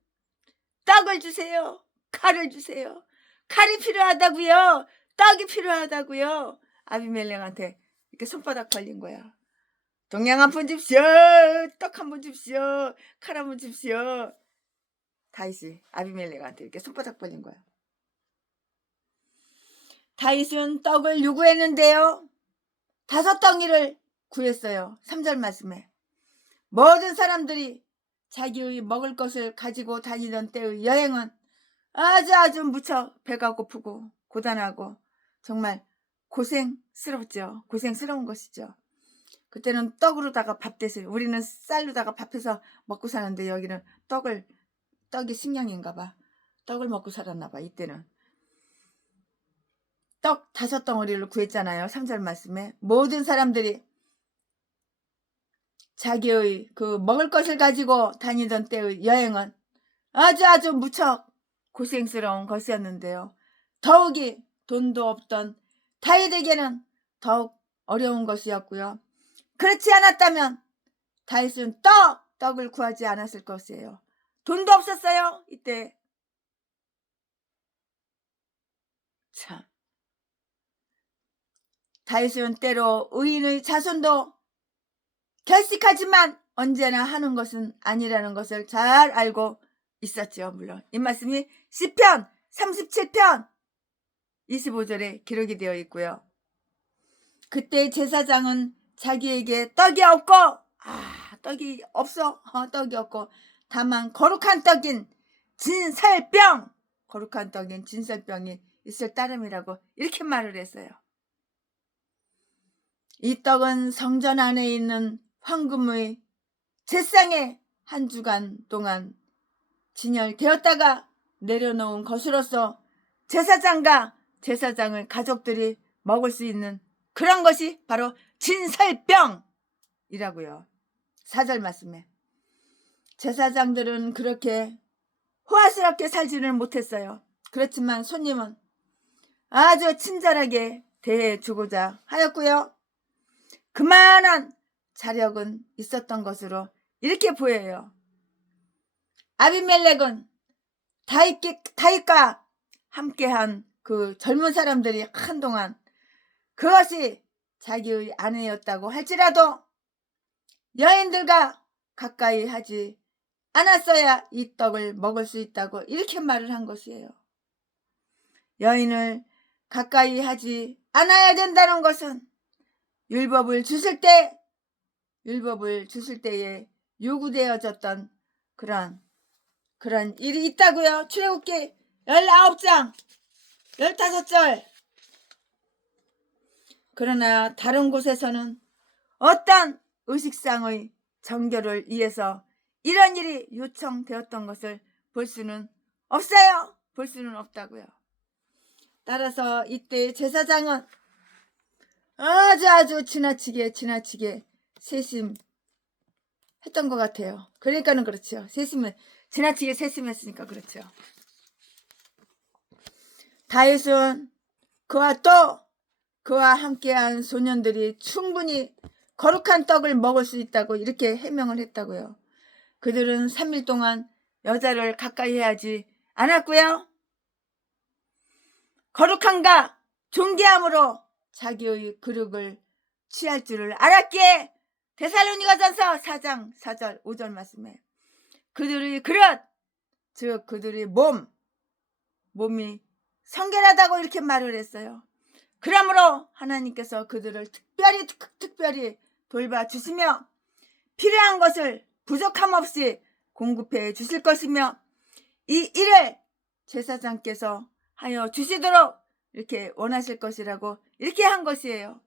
떡을 주세요. 칼을 주세요. 칼이 필요하다고요. 떡이 필요하다고요. 아비멜렉한테 이렇게 손바닥 벌린 거야. 동양 한 푼 줍시오. 떡 한 푼 줍시오. 칼 한 푼 줍시오. 다윗이 아비멜렉한테 이렇게 손바닥 벌린 거야. 다윗은 떡을 요구했는데요. 5덩이를 구했어요. 3절 말씀에 모든 사람들이 자기의 먹을 것을 가지고 다니던 때의 여행은 아주 무척 배가 고프고 고단하고 정말 고생스럽죠. 고생스러운 것이죠. 그때는 떡으로다가 밥 대세요. 우리는 쌀로다가 밥해서 먹고 사는데 여기는 떡이 식량인가 봐. 떡을 먹고 살았나 봐. 이때는 떡 5덩어리를 구했잖아요. 3절 말씀에 모든 사람들이 자기의 그 먹을 것을 가지고 다니던 때의 여행은 아주 무척 고생스러운 것이었는데요. 더욱이 돈도 없던 다윗에게는 더욱 어려운 것이었고요. 그렇지 않았다면 다윗은 떡을 구하지 않았을 것이에요. 돈도 없었어요. 이때 참, 다윗은 때로 의인의 자손도 결식하지만 언제나 하는 것은 아니라는 것을 잘 알고 있었죠. 물론 이 말씀이 시편 37편 25절에 기록이 되어 있고요. 그때 제사장은 자기에게 떡이 없고 떡이 없어. 떡이 없고 다만 거룩한 떡인 진설병, 거룩한 떡인 진설병이 있을 따름이라고 이렇게 말을 했어요. 이 떡은 성전 안에 있는 황금의 제상에 1주간 동안 진열되었다가 내려놓은 것으로서 제사장과 제사장의 가족들이 먹을 수 있는 그런 것이 바로 진설병이라고요. 4절 말씀에 제사장들은 그렇게 호화스럽게 살지는 못했어요. 그렇지만 손님은 아주 친절하게 대해주고자 하였고요. 그만한 자력은 있었던 것으로 이렇게 보여요. 아비멜렉은 다윗과 함께한 그 젊은 사람들이 한동안 그것이 자기의 아내였다고 할지라도 여인들과 가까이 하지 않았어야 이 떡을 먹을 수 있다고 이렇게 말을 한 것이에요. 여인을 가까이 하지 않아야 된다는 것은 율법을 주실 때에 요구되어졌던 그런 일이 있다고요. 출애굽기 19장 15절. 그러나 다른 곳에서는 어떤 의식상의 정결을 위해서 이런 일이 요청되었던 것을 볼 수는 없어요. 볼 수는 없다고요. 따라서 이때 제사장은 아주 지나치게 세심했던 것 같아요. 그러니까는 그렇죠. 지나치게 세심했으니까 그렇죠. 다윗은 그와 함께한 소년들이 충분히 거룩한 떡을 먹을 수 있다고 이렇게 해명을 했다고요. 그들은 3일 동안 여자를 가까이 하지 않았고요. 거룩함과 존귀함으로 자기의 그릇을 취할 줄을 알았기에 데살로니가전서 4장 4절 5절 말씀에 그들의 그릇, 즉 그들의 몸이 성결하다고 이렇게 말을 했어요. 그러므로 하나님께서 그들을 특별히 돌봐주시며 필요한 것을 부족함 없이 공급해 주실 것이며 이 일을 제사장께서 하여 주시도록 이렇게 원하실 것이라고 이렇게 한 것이에요.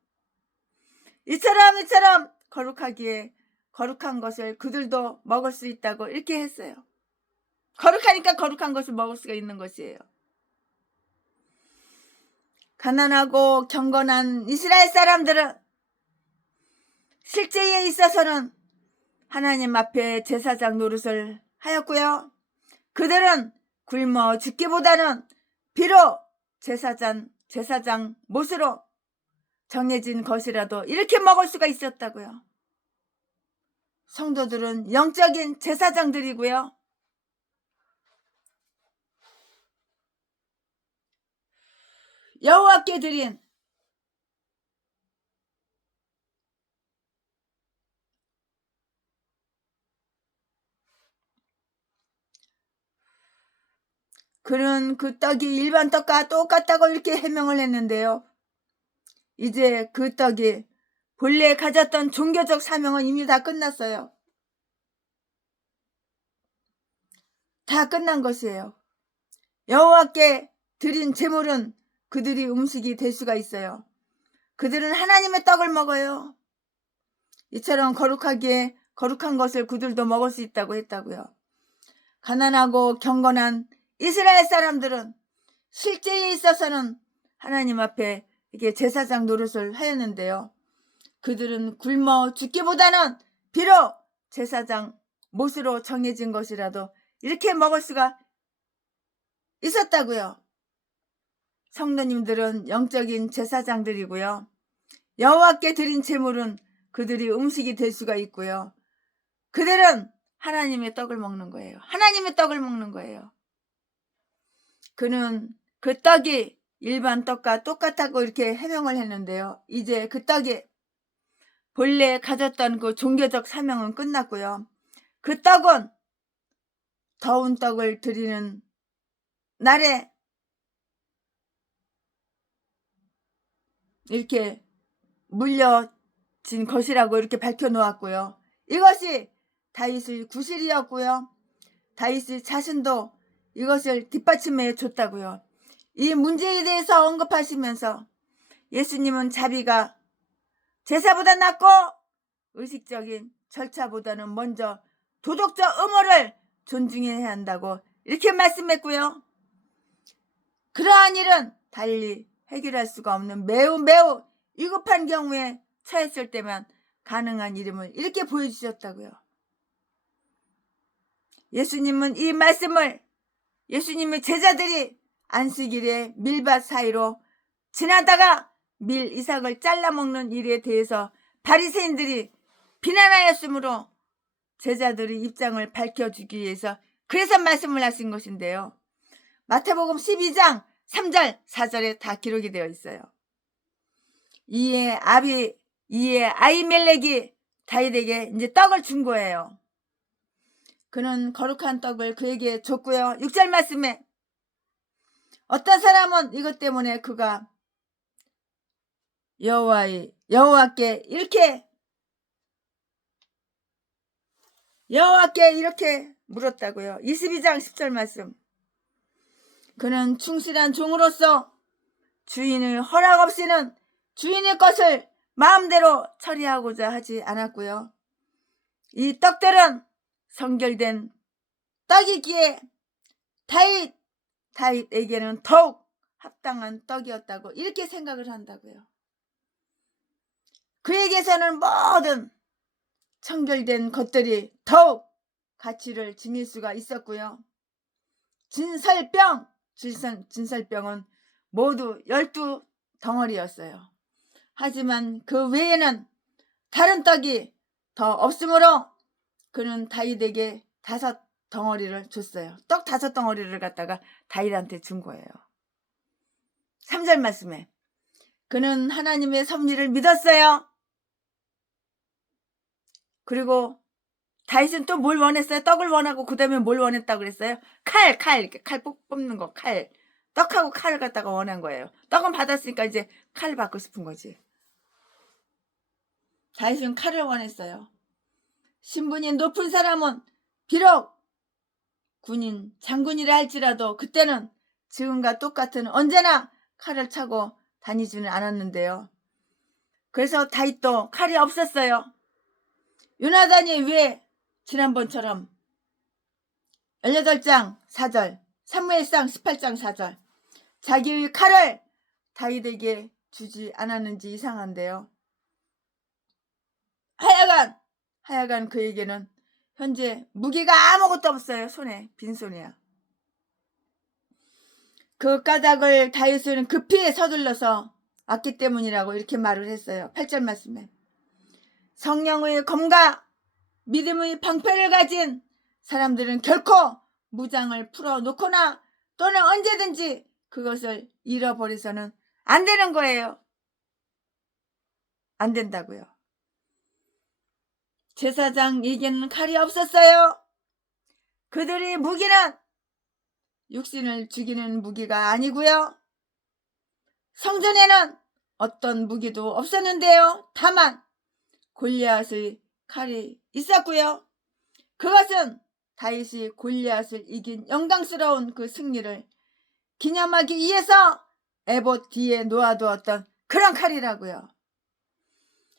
이처럼 거룩하기에 거룩한 것을 그들도 먹을 수 있다고 이렇게 했어요. 거룩하니까 거룩한 것을 먹을 수가 있는 것이에요. 가난하고 경건한 이스라엘 사람들은 실제에 있어서는 하나님 앞에 제사장 노릇을 하였고요. 그들은 굶어 죽기보다는 비록 제사장 못으로 정해진 것이라도 이렇게 먹을 수가 있었다고요. 성도들은 영적인 제사장들이고요. 여호와께 드린 그는 그 떡이 일반 떡과 똑같다고 이렇게 해명을 했는데요. 이제 그 떡이 본래 가졌던 종교적 사명은 이미 다 끝났어요. 다 끝난 것이에요. 여호와께 드린 제물은 그들이 음식이 될 수가 있어요. 그들은 하나님의 떡을 먹어요. 이처럼 거룩하기에 거룩한 것을 그들도 먹을 수 있다고 했다고요. 가난하고 경건한 이스라엘 사람들은 실제에 있어서는 하나님 앞에 이게 제사장 노릇을 하였는데요. 그들은 굶어 죽기보다는 비록 제사장 못으로 정해진 것이라도 이렇게 먹을 수가 있었다고요. 성도님들은 영적인 제사장들이고요. 여호와께 드린 제물은 그들이 음식이 될 수가 있고요. 그들은 하나님의 떡을 먹는 거예요. 하나님의 떡을 먹는 거예요. 그는 그 떡이 일반 떡과 똑같다고 이렇게 해명을 했는데요. 이제 그 떡이 본래 가졌던 그 종교적 사명은 끝났고요. 그 떡은 더운 떡을 드리는 날에 이렇게 물려진 것이라고 이렇게 밝혀놓았고요. 이것이 다윗의 구실이었고요. 다윗 자신도 이것을 뒷받침해 줬다고요. 이 문제에 대해서 언급하시면서 예수님은 자비가 제사보다 낫고 의식적인 절차보다는 먼저 도덕적 의무를 존중해야 한다고 이렇게 말씀했고요. 그러한 일은 달리 해결할 수가 없는 매우 위급한 경우에 처했을 때만 가능한 일임을 이렇게 보여주셨다고요. 예수님은 이 말씀을 예수님의 제자들이 안식일에 밀밭 사이로 지나다가 밀 이삭을 잘라먹는 일에 대해서 바리새인들이 비난하였으므로 제자들의 입장을 밝혀주기 위해서 그래서 말씀을 하신 것인데요. 마태복음 12장 3절 4절에 다 기록이 되어 있어요. 이에 아히멜렉이 다윗에게 이제 떡을 준 거예요. 그는 거룩한 떡을 그에게 줬고요. 6절 말씀에 어떤 사람은 이것 때문에 그가 여호와께 이렇게 물었다고요. 22장 10절 말씀. 그는 충실한 종으로서 주인의 허락 없이는 주인의 것을 마음대로 처리하고자 하지 않았고요. 이 떡들은 성결된 떡이기에 다윗에게는 더욱 합당한 떡이었다고 이렇게 생각을 한다고요. 그에게서는 모든 청결된 것들이 더욱 가치를 지닐 수가 있었고요. 진설병은 모두 12덩어리였어요. 하지만 그 외에는 다른 떡이 더 없으므로 그는 다윗에게 5덩어리를 줬어요. 떡 5덩어리를 갖다가 다윗한테 준 거예요. 3절 말씀에 그는 하나님의 섭리를 믿었어요. 그리고 다윗은 또 뭘 원했어요? 떡을 원하고 그 다음에 뭘 원했다고 그랬어요? 칼 이렇게 칼 뽑는 거, 칼. 떡하고 칼을 갖다가 원한 거예요. 떡은 받았으니까 이제 칼 받고 싶은 거지. 다윗은 칼을 원했어요. 신분이 높은 사람은 비록 군인, 장군이라 할지라도 그때는 지금과 똑같은 언제나 칼을 차고 다니지는 않았는데요. 그래서 다윗도 칼이 없었어요. 요나단이 왜 지난번처럼 18장 4절, 사무엘상 18장 4절 자기의 칼을 다윗에게 주지 않았는지 이상한데요. 하여간 그에게는 현재 무기가 아무것도 없어요. 손에 빈손이야. 그 까닭을 다윗은 급히 서둘러서 왔기 때문이라고 이렇게 말을 했어요. 8절 말씀에 성령의 검과 믿음의 방패를 가진 사람들은 결코 무장을 풀어놓거나 또는 언제든지 그것을 잃어버려서는 안 되는 거예요. 안 된다고요. 제사장에게는 칼이 없었어요. 그들의 무기는 육신을 죽이는 무기가 아니고요. 성전에는 어떤 무기도 없었는데요. 다만 골리앗의 칼이 있었고요. 그것은 다윗이 골리앗을 이긴 영광스러운 그 승리를 기념하기 위해서 에봇 뒤에 놓아두었던 그런 칼이라고요.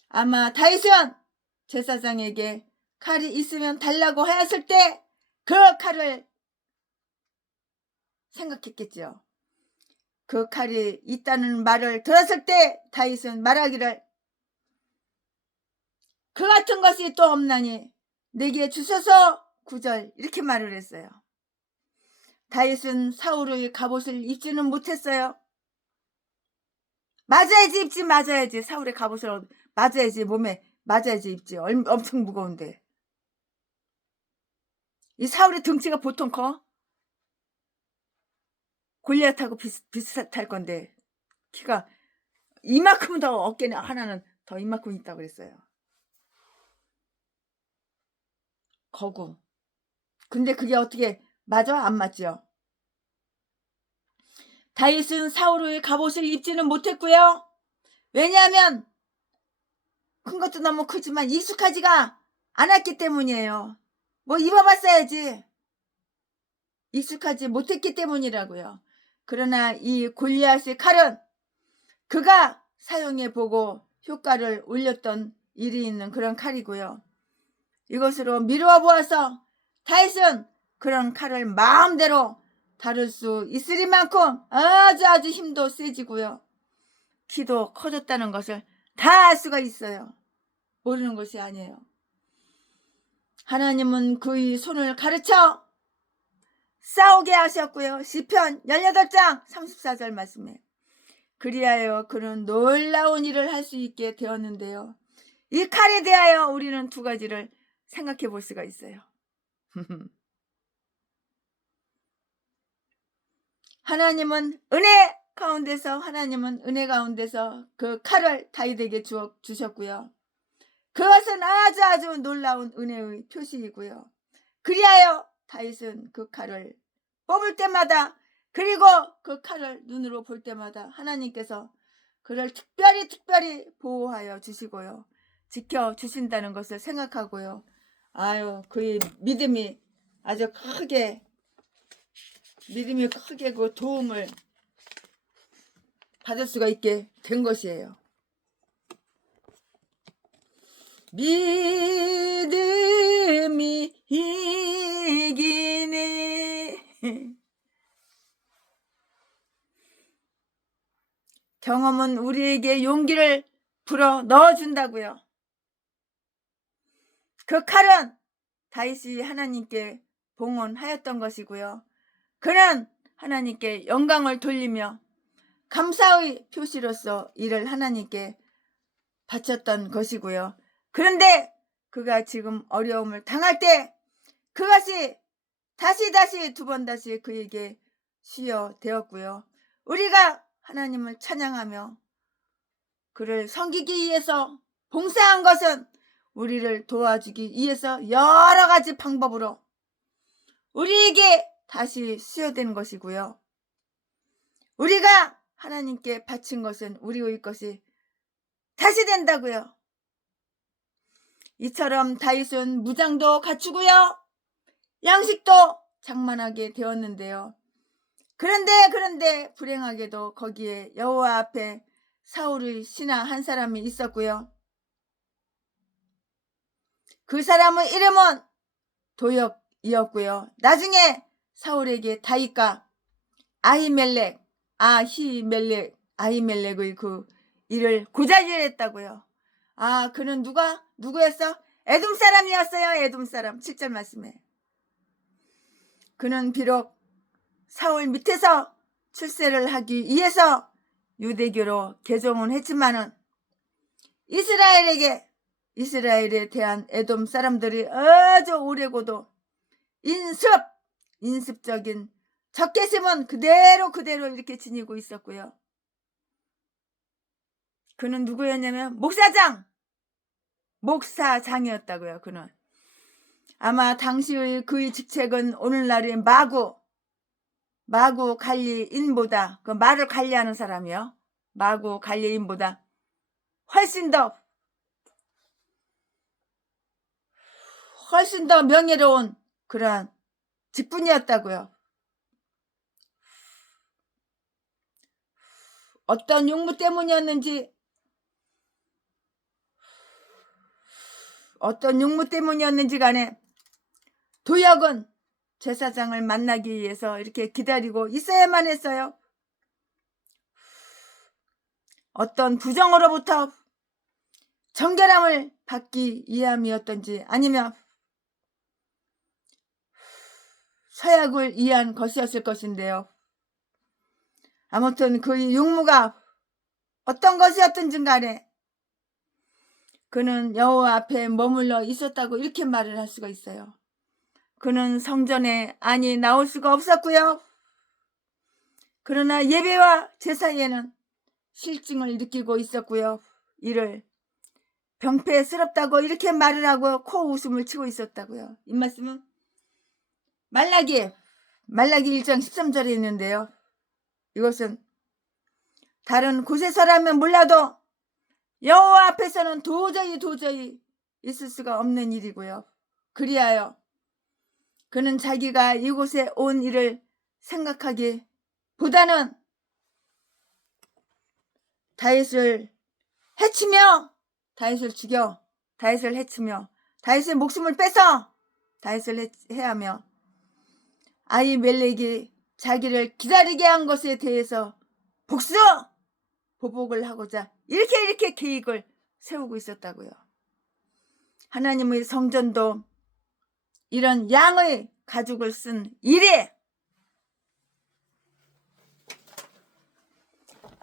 아마 다윗은 제사장에게 칼이 있으면 달라고 하였을 때 그 칼을 생각했겠죠. 그 칼이 있다는 말을 들었을 때 다윗은 말하기를 그 같은 것이 또 없나니 내게 주소서 9절 이렇게 말을 했어요. 다윗은 사울의 갑옷을 입지는 못했어요. 맞아야지 사울의 갑옷을 맞아야지 몸에 맞아야지 입지. 엄청 무거운데. 이 사울의 덩치가 보통 커? 골리앗하고 비슷할 건데 키가 이만큼 더 어깨는 하나는 더 이만큼 있다고 그랬어요. 거구. 근데 그게 어떻게 맞아? 안 맞죠? 다윗은 사울의 갑옷을 입지는 못했고요. 왜냐하면 큰 것도 너무 크지만 익숙하지가 않았기 때문이에요. 뭐 입어봤어야지. 익숙하지 못했기 때문이라고요. 그러나 이 골리앗의 칼은 그가 사용해보고 효과를 올렸던 일이 있는 그런 칼이고요. 이것으로 미루어 보아서 다윗은 그런 칼을 마음대로 다룰 수 있으리만큼 아주 힘도 세지고요. 키도 커졌다는 것을 다 알 수가 있어요. 모르는 것이 아니에요. 하나님은 그의 손을 가르쳐 싸우게 하셨고요. 시편 18장 34절 말씀에 그리하여 그는 놀라운 일을 할 수 있게 되었는데요. 이 칼에 대하여 우리는 두 가지를 생각해 볼 수가 있어요. 하나님은 은혜 가운데서 그 칼을 다윗에게 주셨고요. 그것은 아주 놀라운 은혜의 표시이고요. 그리하여 다윗은 그 칼을 뽑을 때마다 그리고 그 칼을 눈으로 볼 때마다 하나님께서 그를 특별히 보호하여 주시고요. 지켜주신다는 것을 생각하고요. 그의 믿음이 크게 그 도움을 받을 수가 있게 된 것이에요. 믿음이 이기네. 경험은 우리에게 용기를 불어 넣어준다고요. 그 칼은 다윗이 하나님께 봉헌하였던 것이고요. 그는 하나님께 영광을 돌리며 감사의 표시로서 이를 하나님께 바쳤던 것이고요. 그런데 그가 지금 어려움을 당할 때 그것이 다시 두 번 다시 그에게 수여되었고요. 우리가 하나님을 찬양하며 그를 섬기기 위해서 봉사한 것은 우리를 도와주기 위해서 여러 가지 방법으로 우리에게 다시 수여되는 것이고요. 우리가 하나님께 바친 것은 우리의 것이 다시 된다고요. 이처럼 다윗은 무장도 갖추고요. 양식도 장만하게 되었는데요. 그런데 불행하게도 거기에 여호와 앞에 사울의 신하 한 사람이 있었고요. 그 사람의 이름은 도역이었고요. 나중에 사울에게 다윗과 아히멜렉의 그 일을 고자질했다고요. 그는 누구였어? 에돔 사람이었어요. 에돔 사람. 7절 말씀에. 그는 비록 사울 밑에서 출세를 하기 위해서 유대교로 개종은 했지만은 이스라엘에 대한 에돔 사람들이 아주 오래고도 인습적인 적개심은 그대로 이렇게 지니고 있었고요. 그는 누구였냐면 목사장이었다고요. 그는 아마 당시의 그의 직책은 오늘날의 마구 관리인보다, 그 말을 관리하는 사람이요. 마구 관리인보다 훨씬 더 명예로운 그런 직분이었다고요. 어떤 용무 때문이었는지 간에 도역은 제사장을 만나기 위해서 이렇게 기다리고 있어야만 했어요. 어떤 부정으로부터 정결함을 받기 위함이었던지 아니면 서약을 위한 것이었을 것인데요. 아무튼 그의 용무가 어떤 것이었든지 간에 그는 여호와 앞에 머물러 있었다고 이렇게 말을 할 수가 있어요. 그는 성전에 안이 나올 수가 없었고요. 그러나 예배와 제사에는 실증을 느끼고 있었고요. 이를 병폐스럽다고 이렇게 말을 하고 코웃음을 치고 있었다고요. 이 말씀은 말라기 1장 13절에 있는데요. 이것은 다른 곳에서라면 몰라도 여호와 앞에서는 도저히 있을 수가 없는 일이고요. 그리하여 그는 자기가 이곳에 온 일을 생각하기보다는 다윗을 해치며 다윗을 죽여 다윗을 해치며 다윗의 목숨을 뺏어 다윗을 해하며 아히멜렉이 자기를 기다리게 한 것에 대해서 보복을 하고자 이렇게 계획을 세우고 있었다고요. 하나님의 성전도 이런 양의 가죽을 쓴 일에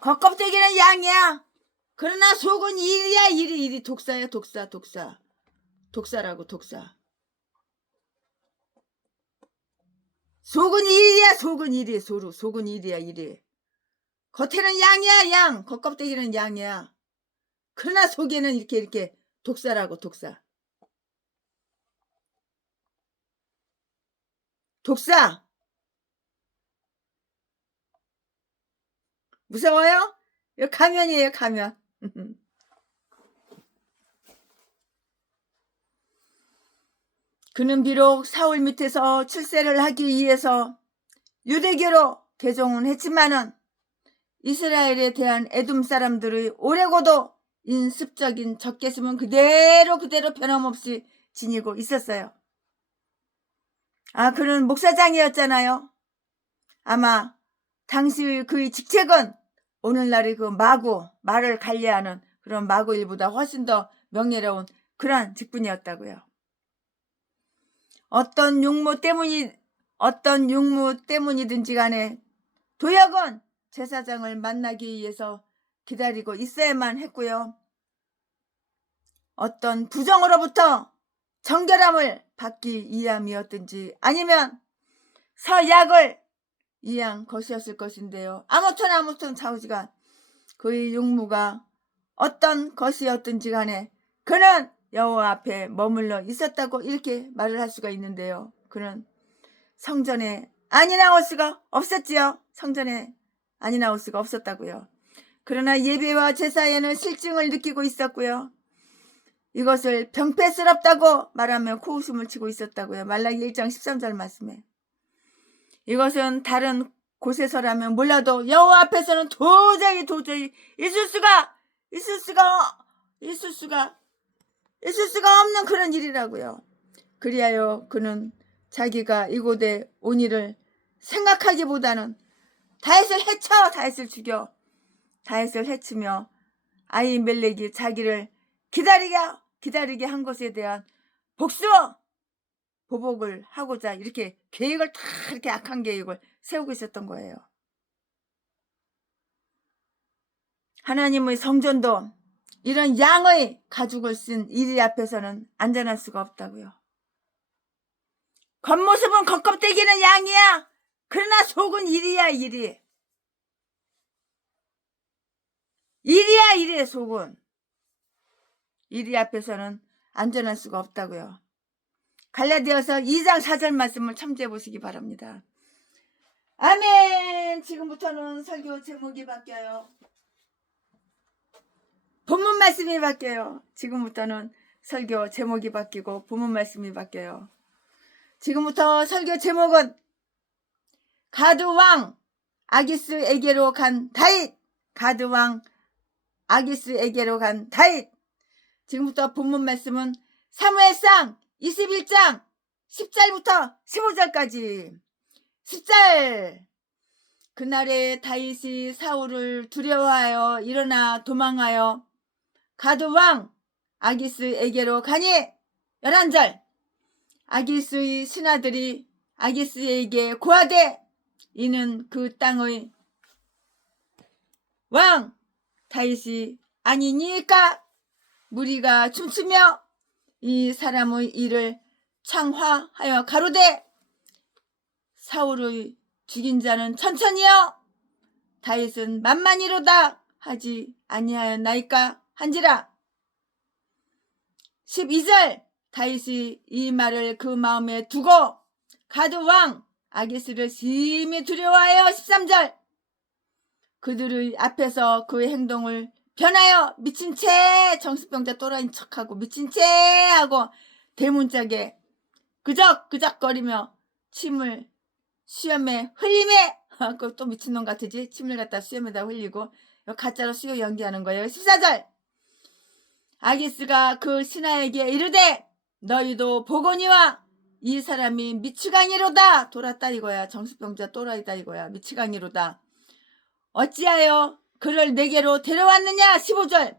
겉껍데기는 양이야. 그러나 속은 일이야. 일이 독사야. 독사라고 독사. 속은 일이야. 속은 일이야. 겉에는 양이야. 양. 겉껍데기는 양이야. 그러나 속에는 이렇게 독사라고 독사. 독사. 무서워요? 이거 가면이에요. 가면. 그는 비록 사울 밑에서 출세를 하기 위해서 유대교로 개종은 했지만은 이스라엘에 대한 에돔 사람들의 오래고도 인습적인 적개심은 그대로 변함없이 지니고 있었어요. 그는 목사장이었잖아요. 아마 당시 그의 직책은 오늘날의 그 말을 관리하는 그런 마구 일보다 훨씬 더 명예로운 그런 직분이었다고요. 어떤 육모 때문이든지 간에 도역은 제사장을 만나기 위해서 기다리고 있어야만 했고요. 어떤 부정으로부터 정결함을 받기 위함이었든지 아니면 서약을 위한 것이었을 것인데요. 아무튼 좌우지간 그의 용무가 어떤 것이었든지 간에 그는 여호와 앞에 머물러 있었다고 이렇게 말을 할 수가 있는데요. 그는 성전에 아니 나올 수가 없었지요. 성전에 아니 나올 수가 없었다고요. 그러나 예배와 제사에는 실증을 느끼고 있었고요. 이것을 병폐스럽다고 말하며 코웃음을 치고 있었다고요. 말라기 1장 13절 말씀에. 이것은 다른 곳에서라면 몰라도 여호와 앞에서는 도저히 있을 수가 없는 그런 일이라고요. 그리하여 그는 자기가 이곳에 온 일을 생각하기보다는 다윗을 해쳐 다윗을 죽여 다윗을 해치며 아히멜렉이 자기를 기다리게 한 것에 대한 보복을 하고자 이렇게 계획을 다 이렇게 악한 계획을 세우고 있었던 거예요. 하나님의 성전도 이런 양의 가죽을 쓴 이리 앞에서는 안전할 수가 없다고요. 겉모습은 겉껍데기는 양이야. 그러나 속은 이리야. 이리야 속은. 이리 앞에서는 안전할 수가 없다고요. 갈라디아서 2장 4절 말씀을 참조해 보시기 바랍니다. 아멘. 지금부터는 설교 제목이 바뀌어요. 본문 말씀이 바뀌어요. 지금부터는 설교 제목이 바뀌고 본문 말씀이 바뀌어요. 지금부터 설교 제목은 가드 왕 아기스에게로 간 다윗. 가드 왕 아기스에게로 간 다윗. 지금부터 본문 말씀은 사무엘상 21장 10절부터 15절까지. 10절. 그날에 다윗이 사울을 두려워하여 일어나 도망하여 가드 왕 아기스에게로 가니. 11절. 아기스의 신하들이 아기스에게 고하되 이는 그 땅의 왕 다윗이 아니니까. 무리가 춤추며 이 사람의 일을 창화하여 가로되 사울의 죽인 자는 천천히요 다윗은 만만이로다 하지 아니하였나이까 한지라. 12절. 다윗이 이 말을 그 마음에 두고 가드 왕 아기스를 심히 두려워하여. 13절. 그들의 앞에서 그의 행동을 변하여 미친 채 정신병자 또라이인 척하고 미친 채 하고 대문짝에 그적거리며 침을 수염에 흘리매. 또 미친놈 같으지. 침을 갖다 수염에다 흘리고 가짜로 수요 연기하는 거예요. 14절. 아기스가 그 신하에게 이르되 너희도 보거니와 이 사람이 미치광이로다. 돌았다 이거야. 정신병자 또라이다 이거야. 미치광이로다. 어찌하여 그를 내게로 데려왔느냐. 15절.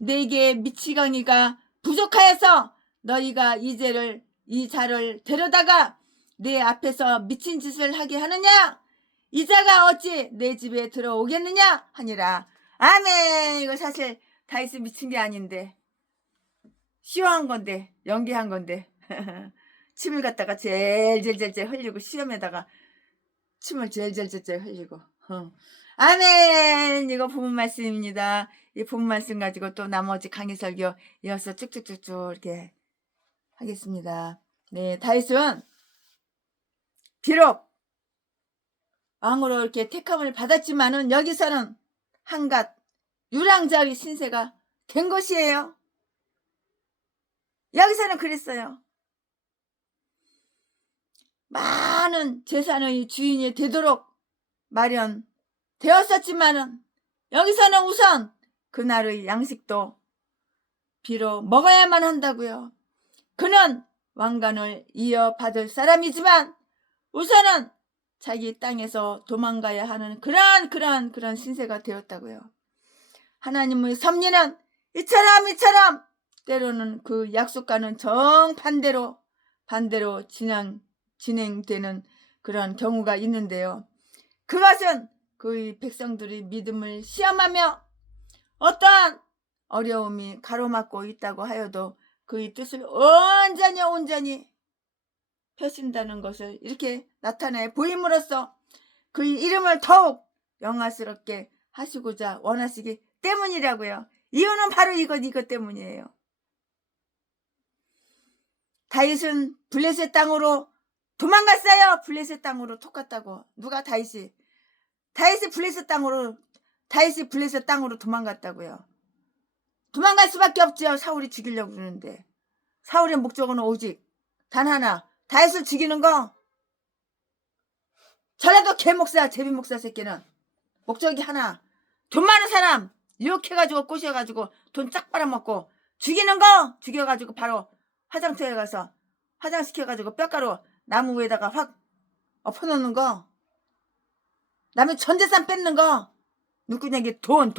내게 미치광이가 부족하여서 너희가 이 자를 데려다가 내 앞에서 미친 짓을 하게 하느냐. 이 자가 어찌 내 집에 들어오겠느냐 하니라. 아멘. 이거 사실 다윗이 미친 게 아닌데 시화한 건데 연기한 건데 침을 갖다가 젤젤젤젤 흘리고 시험에다가 침을 젤젤젤젤 흘리고. 아멘. 이거 본문 말씀입니다. 이 본문 말씀 가지고 또 나머지 강의 설교 이어서 쭉쭉쭉쭉 이렇게 하겠습니다. 네, 다윗은 비록 왕으로 이렇게 택함을 받았지만은 여기서는 한갓 유랑자의 신세가 된 것이에요. 여기서는 그랬어요. 많은 재산의 주인이 되도록 마련되었었지만은 여기서는 우선 그날의 양식도 비록 먹어야만 한다고요. 그는 왕관을 이어받을 사람이지만 우선은 자기 땅에서 도망가야 하는 그런 신세가 되었다고요. 하나님의 섭리는 이처럼 때로는 그 약속과는 정반대로 진행되는 그런 경우가 있는데요. 그것은 그의 백성들의 믿음을 시험하며 어떠한 어려움이 가로막고 있다고 하여도 그의 뜻을 온전히 펴신다는 것을 이렇게 나타내 보임으로써 그의 이름을 더욱 영화스럽게 하시고자 원하시기 때문이라고요. 이유는 바로 이것 때문이에요. 다윗은 블레셋 땅으로 도망갔어요. 블레셋 땅으로 톡 갔다고. 누가? 다윗이 블레셋 땅으로 도망갔다고요. 도망갈 수밖에 없죠. 사울이 죽이려고 그러는데. 사울의 목적은 오직 단 하나, 다윗을 죽이는 거. 전라도 개목사 제비목사 새끼는 목적이 하나, 돈 많은 사람 유혹해가지고 꼬셔가지고 돈 쫙 빨아먹고 죽이는 거. 죽여가지고 바로 화장터에 가서 화장시켜가지고 뼈가루 나무 위에다가 확 엎어놓는 거. 남의 전재산 뺏는 거. 누구냐게 돈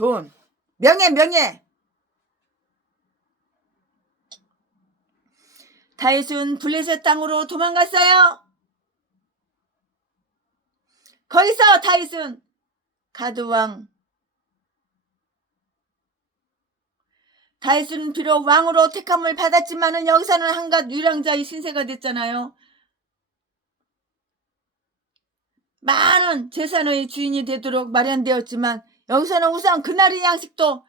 명예. 다윗은 블레셋 땅으로 도망갔어요. 거기서 다윗은 다윗은 비록 왕으로 택함을 받았지만은 여기서는 한갓 유랑자의 신세가 됐잖아요. 많은 재산의 주인이 되도록 마련되었지만 여기서는 우선 그날의 양식도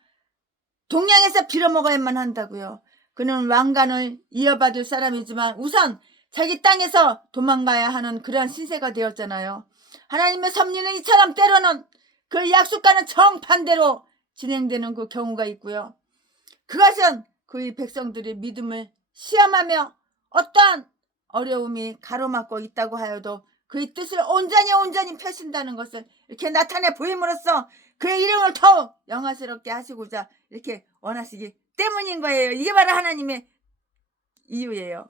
동양에서 빌어먹어야만 한다고요. 그는 왕관을 이어받을 사람이지만 우선 자기 땅에서 도망가야 하는 그러한 신세가 되었잖아요. 하나님의 섭리는 이처럼 때로는 그 약속과는 정반대로 진행되는 그 경우가 있고요. 그것은 그의 백성들의 믿음을 시험하며 어떠한 어려움이 가로막고 있다고 하여도 그의 뜻을 온전히 펴신다는 것을 이렇게 나타내 보임으로써 그의 이름을 더욱 영화스럽게 하시고자 이렇게 원하시기 때문인 거예요. 이게 바로 하나님의 이유예요.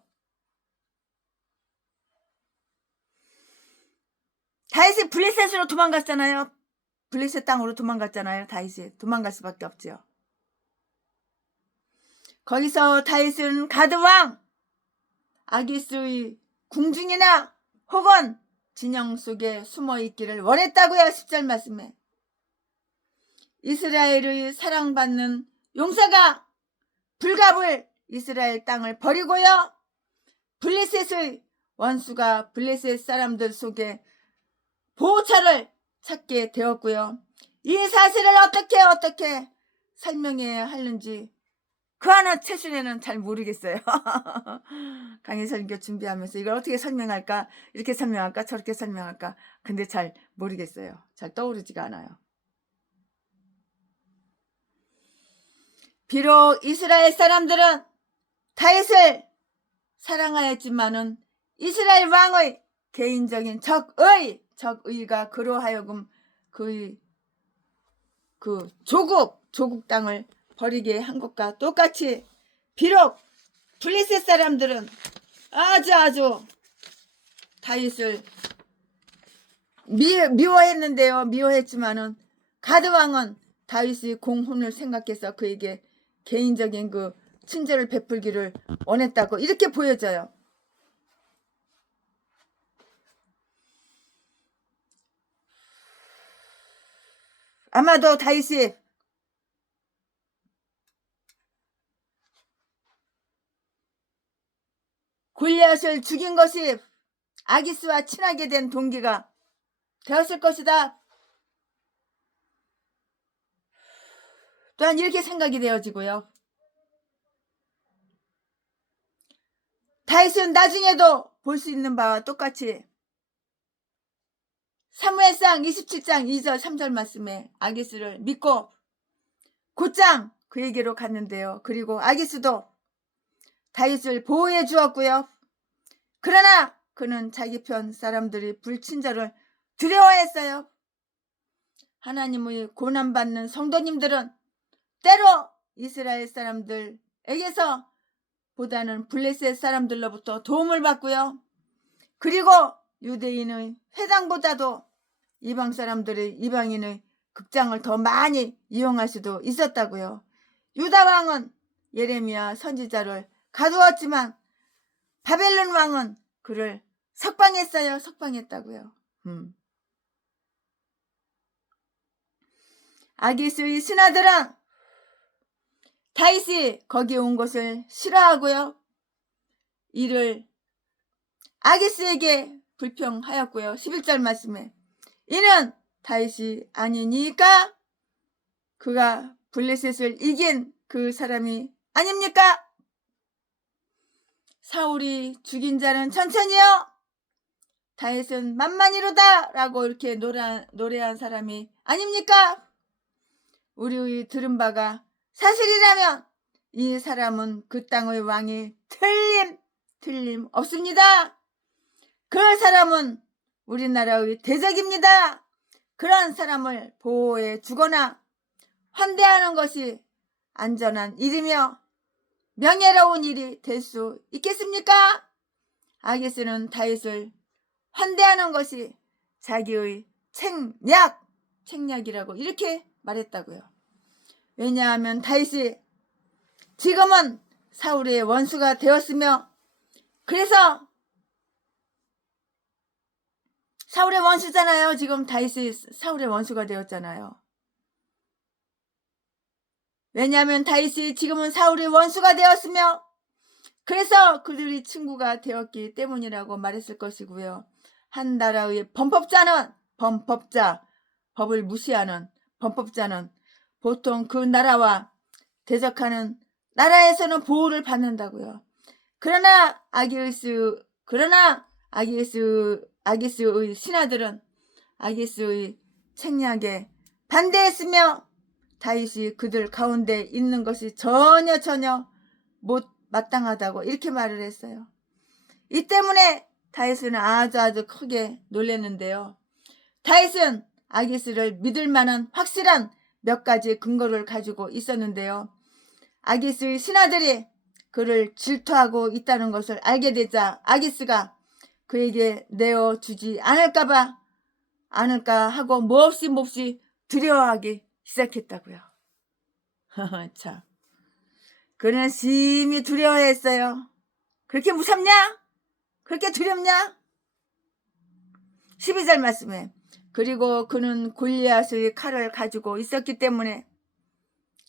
다윗이 블레셋으로 도망갔잖아요. 블레셋 땅으로 도망갔잖아요. 다윗이 도망갈 수밖에 없죠. 거기서 다윗은 가드왕 아기스의 궁중이나 혹은 진영 속에 숨어있기를 원했다고요. 10절 말씀에. 이스라엘의 사랑받는 용사가 불갑을 이스라엘 땅을 버리고요. 블레셋의 원수가 블레셋 사람들 속에 보호처를 찾게 되었고요. 이 사실을 어떻게 설명해야 하는지 그 하나 최순에는 잘 모르겠어요. 강의 설교 준비하면서 이걸 어떻게 설명할까? 이렇게 설명할까? 저렇게 설명할까? 근데 잘 모르겠어요. 잘 떠오르지가 않아요. 비록 이스라엘 사람들은 다윗을 사랑하였지만은 이스라엘 왕의 개인적인 적의가 그로 하여금 그 조국 땅을 버리게 한 것과 똑같이 비록 블레셋 사람들은 아주 다윗을 미워했는데요. 미워했지만은 가드왕은 다윗의 공훈을 생각해서 그에게 개인적인 그 친절을 베풀기를 원했다고 이렇게 보여져요. 아마도 다윗이 골리앗을 죽인 것이 아기스와 친하게 된 동기가 되었을 것이다. 또한 이렇게 생각이 되어지고요. 다윗은 나중에도 볼 수 있는 바와 똑같이 사무엘상 27장 2절 3절 말씀에 아기스를 믿고 곧장 그에게로 갔는데요. 그리고 아기스도 다윗을 보호해 주었고요. 그러나 그는 자기 편 사람들이 불친절을 두려워했어요. 하나님의 고난받는 성도님들은 때로 이스라엘 사람들에게 사람들에게서 보다는 블레셋 사람들로부터 도움을 받고요. 그리고 유대인의 회당보다도 이방 사람들의 이방인의 극장을 더 많이 이용할 수도 있었다고요. 유다 왕은 예레미야 선지자를 가두었지만 바벨론 왕은 그를 석방했어요. 석방했다고요. 아기스의 신하들은 다윗이 거기 온 것을 싫어하고요. 이를 아기스에게 불평하였고요. 11절 말씀에 이는 다윗이 아니니까 그가 블레셋을 이긴 그 사람이 아닙니까? 사울이 죽인 자는 천천히요. 다윗은 만만이로다 라고 이렇게 노래한 사람이 아닙니까? 우리의 들은 바가 사실이라면 이 사람은 그 땅의 왕이 틀림 없습니다. 그 사람은 우리나라의 대적입니다. 그런 사람을 보호해 주거나 환대하는 것이 안전한 일이며 명예로운 일이 될 수 있겠습니까? 아기스는 다윗을 환대하는 것이 자기의 책략이라고 이렇게 말했다고요. 왜냐하면 다윗이 지금은 사울의 원수가 되었으며 그래서 사울의 원수잖아요. 지금 다윗이 사울의 원수가 되었잖아요. 왜냐하면 다윗이 지금은 사울의 원수가 되었으며 그래서 그들이 친구가 되었기 때문이라고 말했을 것이고요. 한 나라의 법을 무시하는 범법자는 보통 그 나라와 대적하는 나라에서는 보호를 받는다고요. 그러나 아기스의 신하들은 아기스의 책략에 반대했으며 다윗이 그들 가운데 있는 것이 전혀 못 마땅하다고 이렇게 말을 했어요. 이 때문에 다윗은 아주 크게 놀랐는데요. 다윗은 아기스를 믿을 만한 확실한 몇 가지 근거를 가지고 있었는데요. 아기스의 신하들이 그를 질투하고 있다는 것을 알게 되자 아기스가 그에게 내어주지 않을까 하고 몹시 두려워하기 시작했다고요. 참, 그는 심히 두려워했어요. 그렇게 무섭냐? 그렇게 두렵냐? 12절 말씀에 그리고 그는 골리앗의 칼을 가지고 있었기 때문에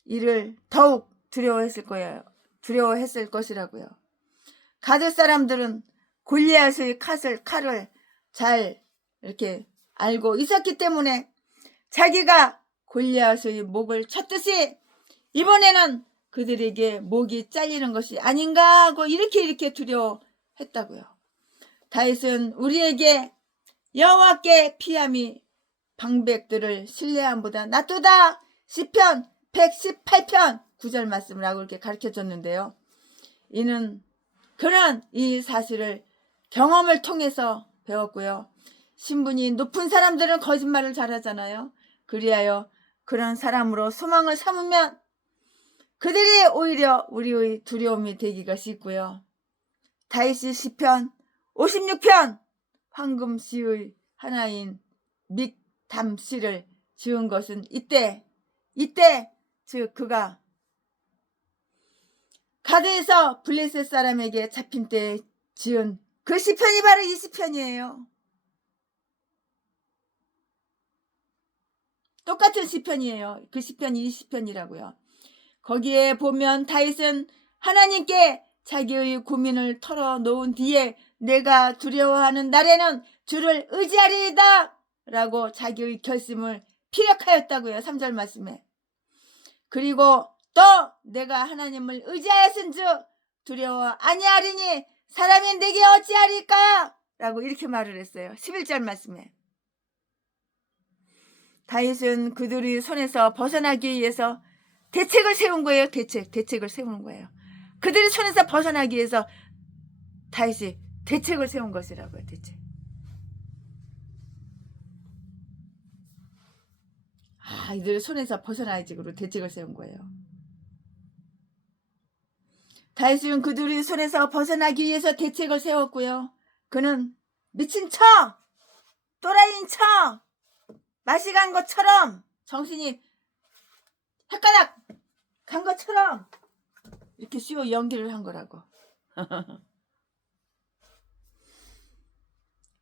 이를 더욱 두려워했을 것이라고요. 가드 사람들은 골리앗의 칼을 잘 이렇게 알고 있었기 때문에 자기가 골리앗의 목을 쳤듯이 이번에는 그들에게 목이 잘리는 것이 아닌가 하고 이렇게 두려워했다고요. 다윗은 우리에게 여호와께 피함이 방백들을 신뢰함보다 낫도다. 시편 118편 9절 말씀을 하고 이렇게 가르쳐줬는데요. 그는 이 사실을 경험을 통해서 배웠고요. 신분이 높은 사람들은 거짓말을 잘하잖아요. 그리하여 그런 사람으로 소망을 삼으면 그들이 오히려 우리의 두려움이 되기가 쉽고요. 다윗이 시편 56편 황금시의 하나인 믹담시를 지은 것은 이때 즉 그가 가드에서 블레셋 사람에게 잡힌 때 지은 그 시편이 바로 이 시편이에요. 똑같은 시편이에요. 그 시편이 이 시편이라고요. 거기에 보면 다윗은 하나님께 자기의 고민을 털어놓은 뒤에 내가 두려워하는 날에는 주를 의지하리이다 라고 자기의 결심을 피력하였다고요. 3절 말씀에. 그리고 또 내가 하나님을 의지하였은즉 두려워 아니하리니 사람이 내게 어찌하리까 라고 이렇게 말을 했어요. 11절 말씀에. 다윗은 그들의 손에서 벗어나기 위해서 대책을 세운 거예요. 대책을 세우는 거예요. 그들의 손에서 벗어나기 위해서 다윗이 대책을 세운 것이라고요. 대책. 이들의 손에서 벗어나야지 그로 대책을 세운 거예요. 다윗은 그들의 손에서 벗어나기 위해서 대책을 세웠고요. 그는 미친 척, 또라이인 척, 맛이 간 것처럼, 정신이 헷가닥 간 것처럼 이렇게 쉬워 연기를 한 거라고.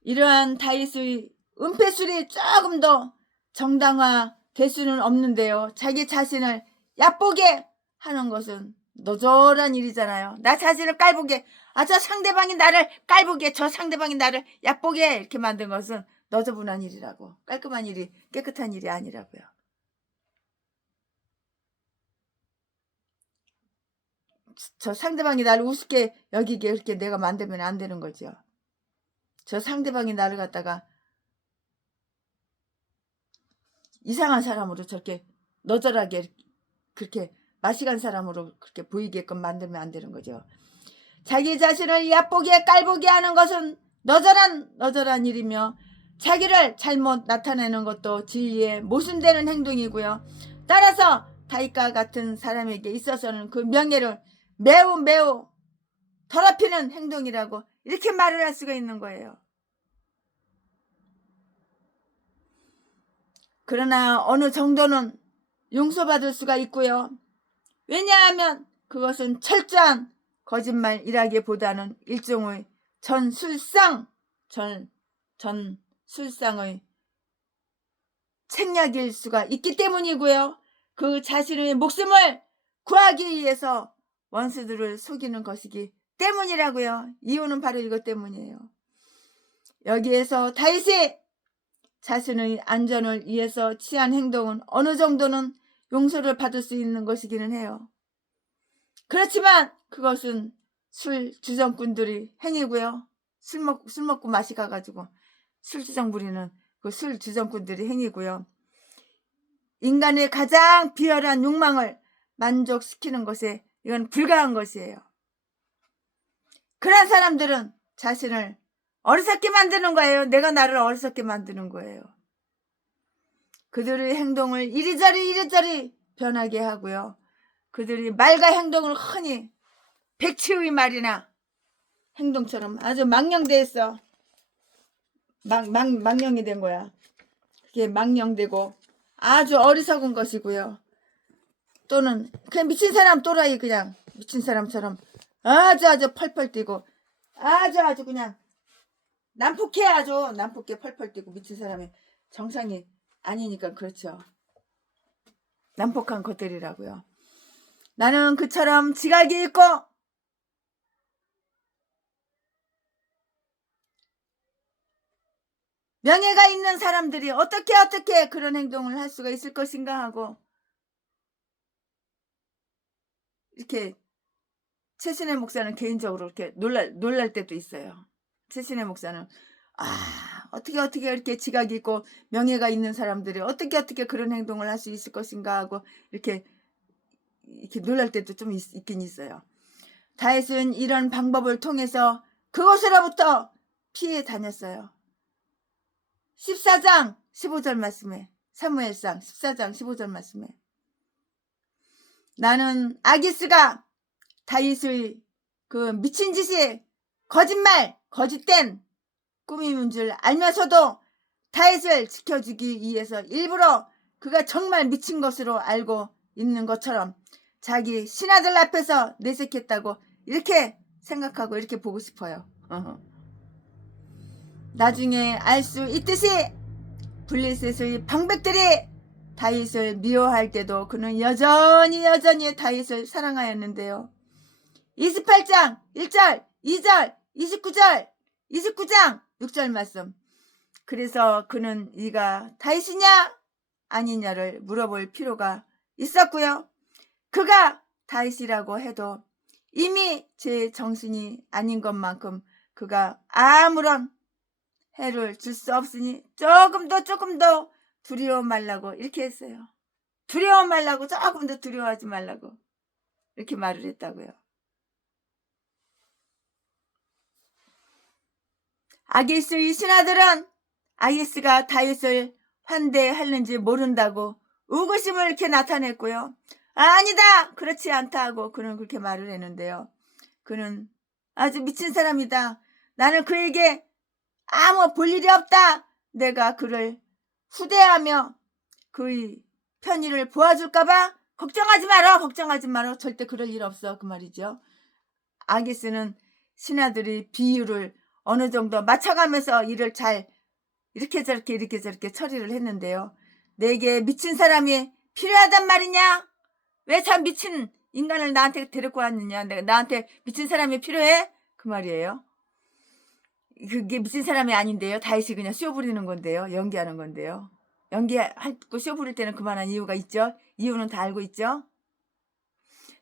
이러한 다윗의 은폐술이 조금 더 정당화될 수는 없는데요. 자기 자신을 얕보게 하는 것은 노절한 일이잖아요. 나 자신을 깔보게, 저 상대방이 나를 깔보게, 저 상대방이 나를 얕보게 이렇게 만든 것은 너저분한 일이라고. 깔끔한 일이, 깨끗한 일이 아니라고요. 저 상대방이 나를 우습게 여기게 이렇게 내가 만들면 안 되는 거죠. 저 상대방이 나를 갖다가 이상한 사람으로 저렇게 너절하게 그렇게 맛이간 사람으로 그렇게 보이게끔 만들면 안 되는 거죠. 자기 자신을 얕보게 깔보게 하는 것은 너절한 일이며 자기를 잘못 나타내는 것도 진리에 모순되는 행동이고요. 따라서 다윗과 같은 사람에게 있어서는 그 명예를 매우 더럽히는 행동이라고 이렇게 말을 할 수가 있는 거예요. 그러나 어느 정도는 용서받을 수가 있고요. 왜냐하면 그것은 철저한 거짓말이라기보다는 일종의 전술상의 책략일 수가 있기 때문이고요. 그 자신의 목숨을 구하기 위해서 원수들을 속이는 것이기 때문이라고요. 이유는 바로 이것 때문이에요. 여기에서 다윗이 자신의 안전을 위해서 취한 행동은 어느 정도는 용서를 받을 수 있는 것이기는 해요. 그렇지만 그것은 술 주정꾼들의 행위고요. 술 먹고 맛이 가가지고 술 주정 부리는 그 술 주정꾼들의 행위고요. 인간의 가장 비열한 욕망을 만족시키는 것에 이건 불가한 것이에요. 그런 사람들은 자신을 어리석게 만드는 거예요. 내가 나를 어리석게 만드는 거예요. 그들의 행동을 이리저리 변하게 하고요. 그들의 말과 행동을 흔히 백치의 말이나 행동처럼 아주 망령되었어. 망령이 된 거야. 그게 망령되고 아주 어리석은 것이고요. 또는 그냥 미친 사람 또라이 그냥 미친 사람처럼 아주 펄펄 뛰고 아주 그냥 난폭해 펄펄 뛰고 미친 사람이 정상이 아니니까 그렇죠. 난폭한 것들이라고요. 나는 그처럼 지각이 있고 명예가 있는 사람들이 어떻게 그런 행동을 할 수가 있을 것인가 하고 이렇게 최신의 목사는 개인적으로 이렇게 놀랄 때도 있어요. 최신의 목사는 어떻게 이렇게 지각이 있고 명예가 있는 사람들이 어떻게 그런 행동을 할 수 있을 것인가 하고 이렇게 놀랄 때도 좀 있긴 있어요. 다윗은 이런 방법을 통해서 그것으로부터 피해 다녔어요. 14장 15절 말씀에 사무엘상 14장 15절 말씀에 나는 아기스가 다윗의 그 미친 짓이 거짓된 꿈인 줄 알면서도 다윗을 지켜주기 위해서 일부러 그가 정말 미친 것으로 알고 있는 것처럼 자기 신하들 앞에서 내색했다고 이렇게 생각하고 이렇게 보고 싶어요. 나중에 알 수 있듯이 블레셋의 방백들이 다윗을 미워할 때도 그는 여전히 다윗을 사랑하였는데요. 28장 1절 2절 29장 6절 말씀. 그래서 그는 네가 다윗이냐 아니냐를 물어볼 필요가 있었고요. 그가 다윗이라고 해도 이미 제 정신이 아닌 것만큼 그가 아무런 해를 줄 수 없으니 조금 더 두려워 말라고 이렇게 했어요. 두려워 말라고, 조금 더 두려워하지 말라고 이렇게 말을 했다고요. 아기스의 신하들은 아기스가 다윗을 환대하는지 모른다고 의구심을 이렇게 나타냈고요. 아니다 그렇지 않다 하고 그는 그렇게 말을 했는데요. 그는 아주 미친 사람이다. 나는 그에게 아무 볼 일이 없다. 내가 그를 후대하며 그의 편의를 보아줄까봐 걱정하지 마라. 걱정하지 마라. 절대 그럴 일 없어. 그 말이죠. 아기스는 신하들이 비유를 어느 정도 맞춰가면서 일을 잘 이렇게 저렇게 처리를 했는데요. 내게 미친 사람이 필요하단 말이냐? 왜 참 미친 인간을 나한테 데리고 왔느냐? 내가 나한테 미친 사람이 필요해? 그 말이에요. 그게 미친 사람이 아닌데요. 다윗이 그냥 쇼 부리는 건데요. 연기하는 건데요. 연기하고 쇼 부릴 때는 그만한 이유가 있죠. 이유는 다 알고 있죠.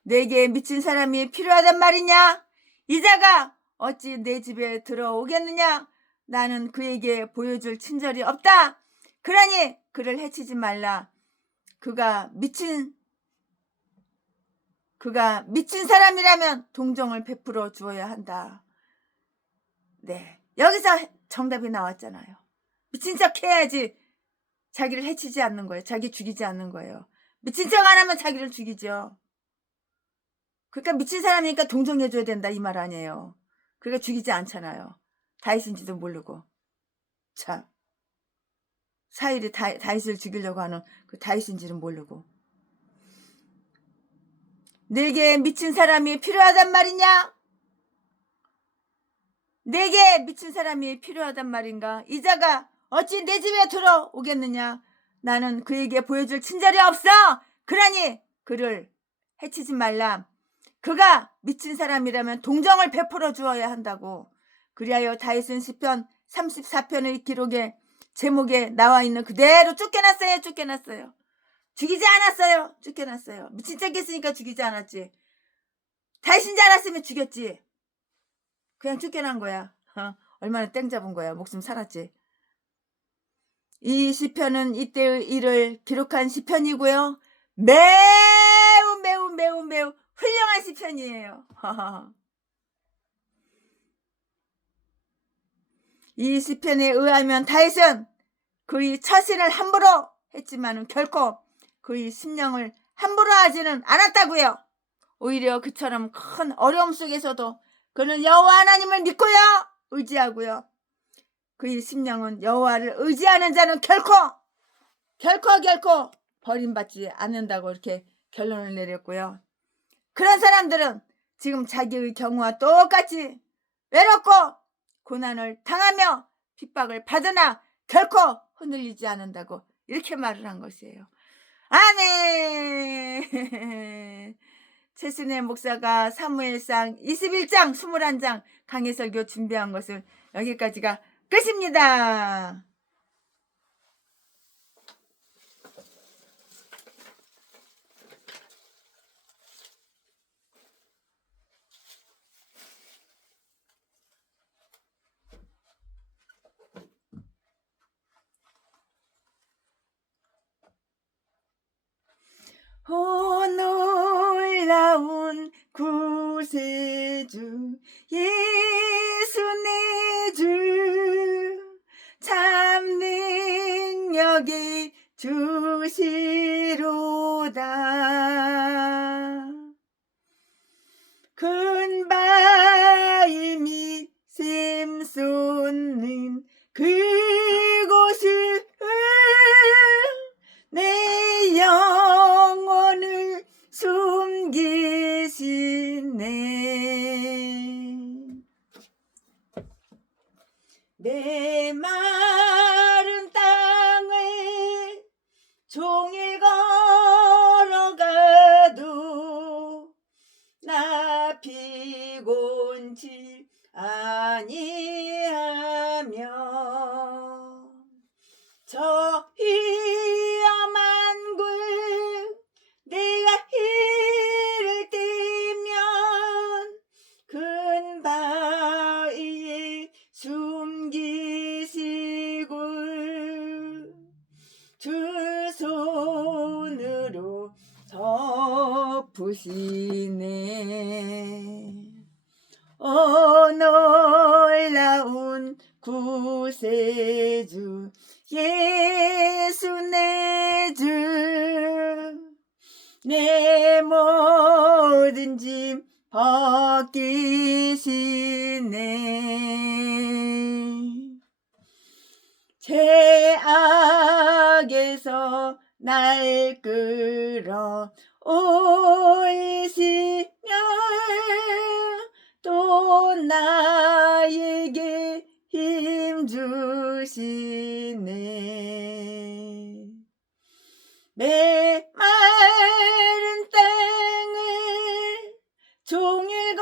내게 미친 사람이 필요하단 말이냐? 이자가 어찌 내 집에 들어오겠느냐? 나는 그에게 보여줄 친절이 없다. 그러니 그를 해치지 말라. 그가 미친 사람이라면 동정을 베풀어 주어야 한다. 네, 여기서 정답이 나왔잖아요. 미친 척 해야지 자기를 해치지 않는 거예요. 자기 죽이지 않는 거예요. 미친 척 안 하면 자기를 죽이죠. 그러니까 미친 사람이니까 동정해줘야 된다 이 말 아니에요. 그러니까 죽이지 않잖아요. 다윗인지도 모르고. 참, 사울이 다윗을 죽이려고 하는 그 다윗인지는 모르고. 내게 미친 사람이 필요하단 말이냐? 내게 미친 사람이 필요하단 말인가? 이자가 어찌 내 집에 들어오겠느냐? 나는 그에게 보여줄 친절이 없어. 그러니 그를 해치지 말라. 그가 미친 사람이라면 동정을 베풀어 주어야 한다고. 그리하여 다윗은 시편 34편의 기록에 제목에 나와 있는 그대로 쫓겨났어요. 죽이지 않았어요. 쫓겨났어요. 미친 척 했으니까 죽이지 않았지. 다윗인 줄 알았으면 죽였지. 그냥 쫓겨난 거야. 얼마나 땡 잡은 거야. 목숨 살았지. 이 시편은 이때의 일을 기록한 시편이고요. 매우 훌륭한 시편이에요. 이 시편에 의하면 다윗은 그의 처신을 함부로 했지만 결코 그의 심령을 함부로 하지는 않았다고요. 오히려 그처럼 큰 어려움 속에서도 그는 여호와 하나님을 믿고요. 의지하고요. 그의 심령은 여호와를 의지하는 자는 결코 버림받지 않는다고 이렇게 결론을 내렸고요. 그런 사람들은 지금 자기의 경우와 똑같이 외롭고 고난을 당하며 핍박을 받으나 결코 흔들리지 않는다고 이렇게 말을 한 것이에요. 아멘. 최순애 목사가 사무엘상 21장 21장 강해설교 준비한 것은 여기까지가 끝입니다. 오 놀라운 구세주 예수 내 주 참 능력이 주시로다. 큰 바위미 샘솟는 그곳을 내 영혼을 숨기시네. 내 마른 땅을 종일 걸어가도 나 피곤치 아니하며 저 위험한 굴 내가 이를 뛰면 큰 바위에 숨기시고 두 손으로 덮으시네. 오 놀라운 구세주 예수 내 주 내 모든 짐 벗기시네. 죄악에서 날 끌어 올리시며 또 나에게 힘 주시네. 메마른 땅을 종일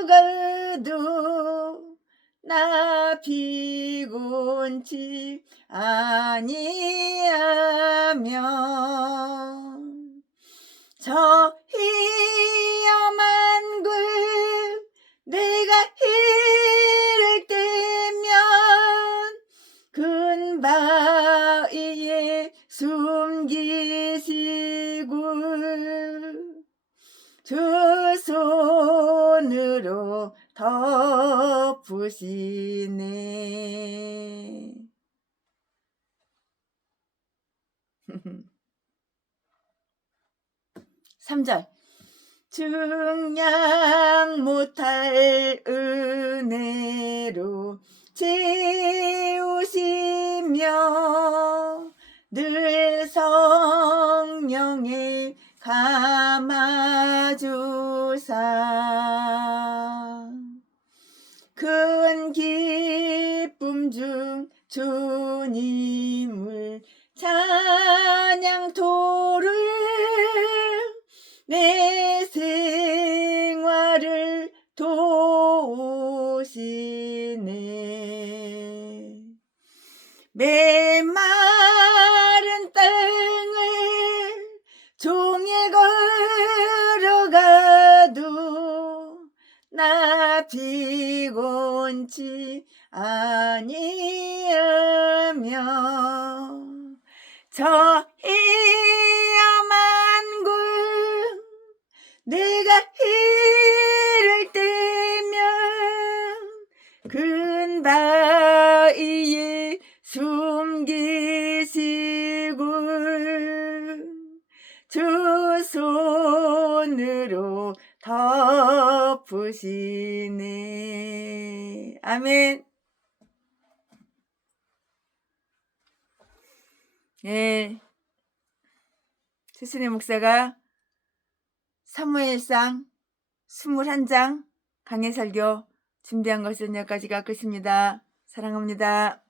걸어가도 나 피곤치 아니하면 저 위험한 굴 내가 이를 때면 근바위에 숨기시고 두 손으로 덮으시네. 3절 증량 못할 은혜로 채우시며 늘 성령에 감아주사 큰 기쁨 중 주님을 찬양토를 내 생활을 도우시네. 메마른 땅을 종일 걸어가도 나 피곤치 아니하며 저 위험한 굴 내가 이를 때면 근바위에 숨기시고 두 손으로 덮으시네. 아멘. 예. 최순애 목사가 사무엘상 21장 강해설교 준비한 것은 여기까지가 끝입니다. 사랑합니다.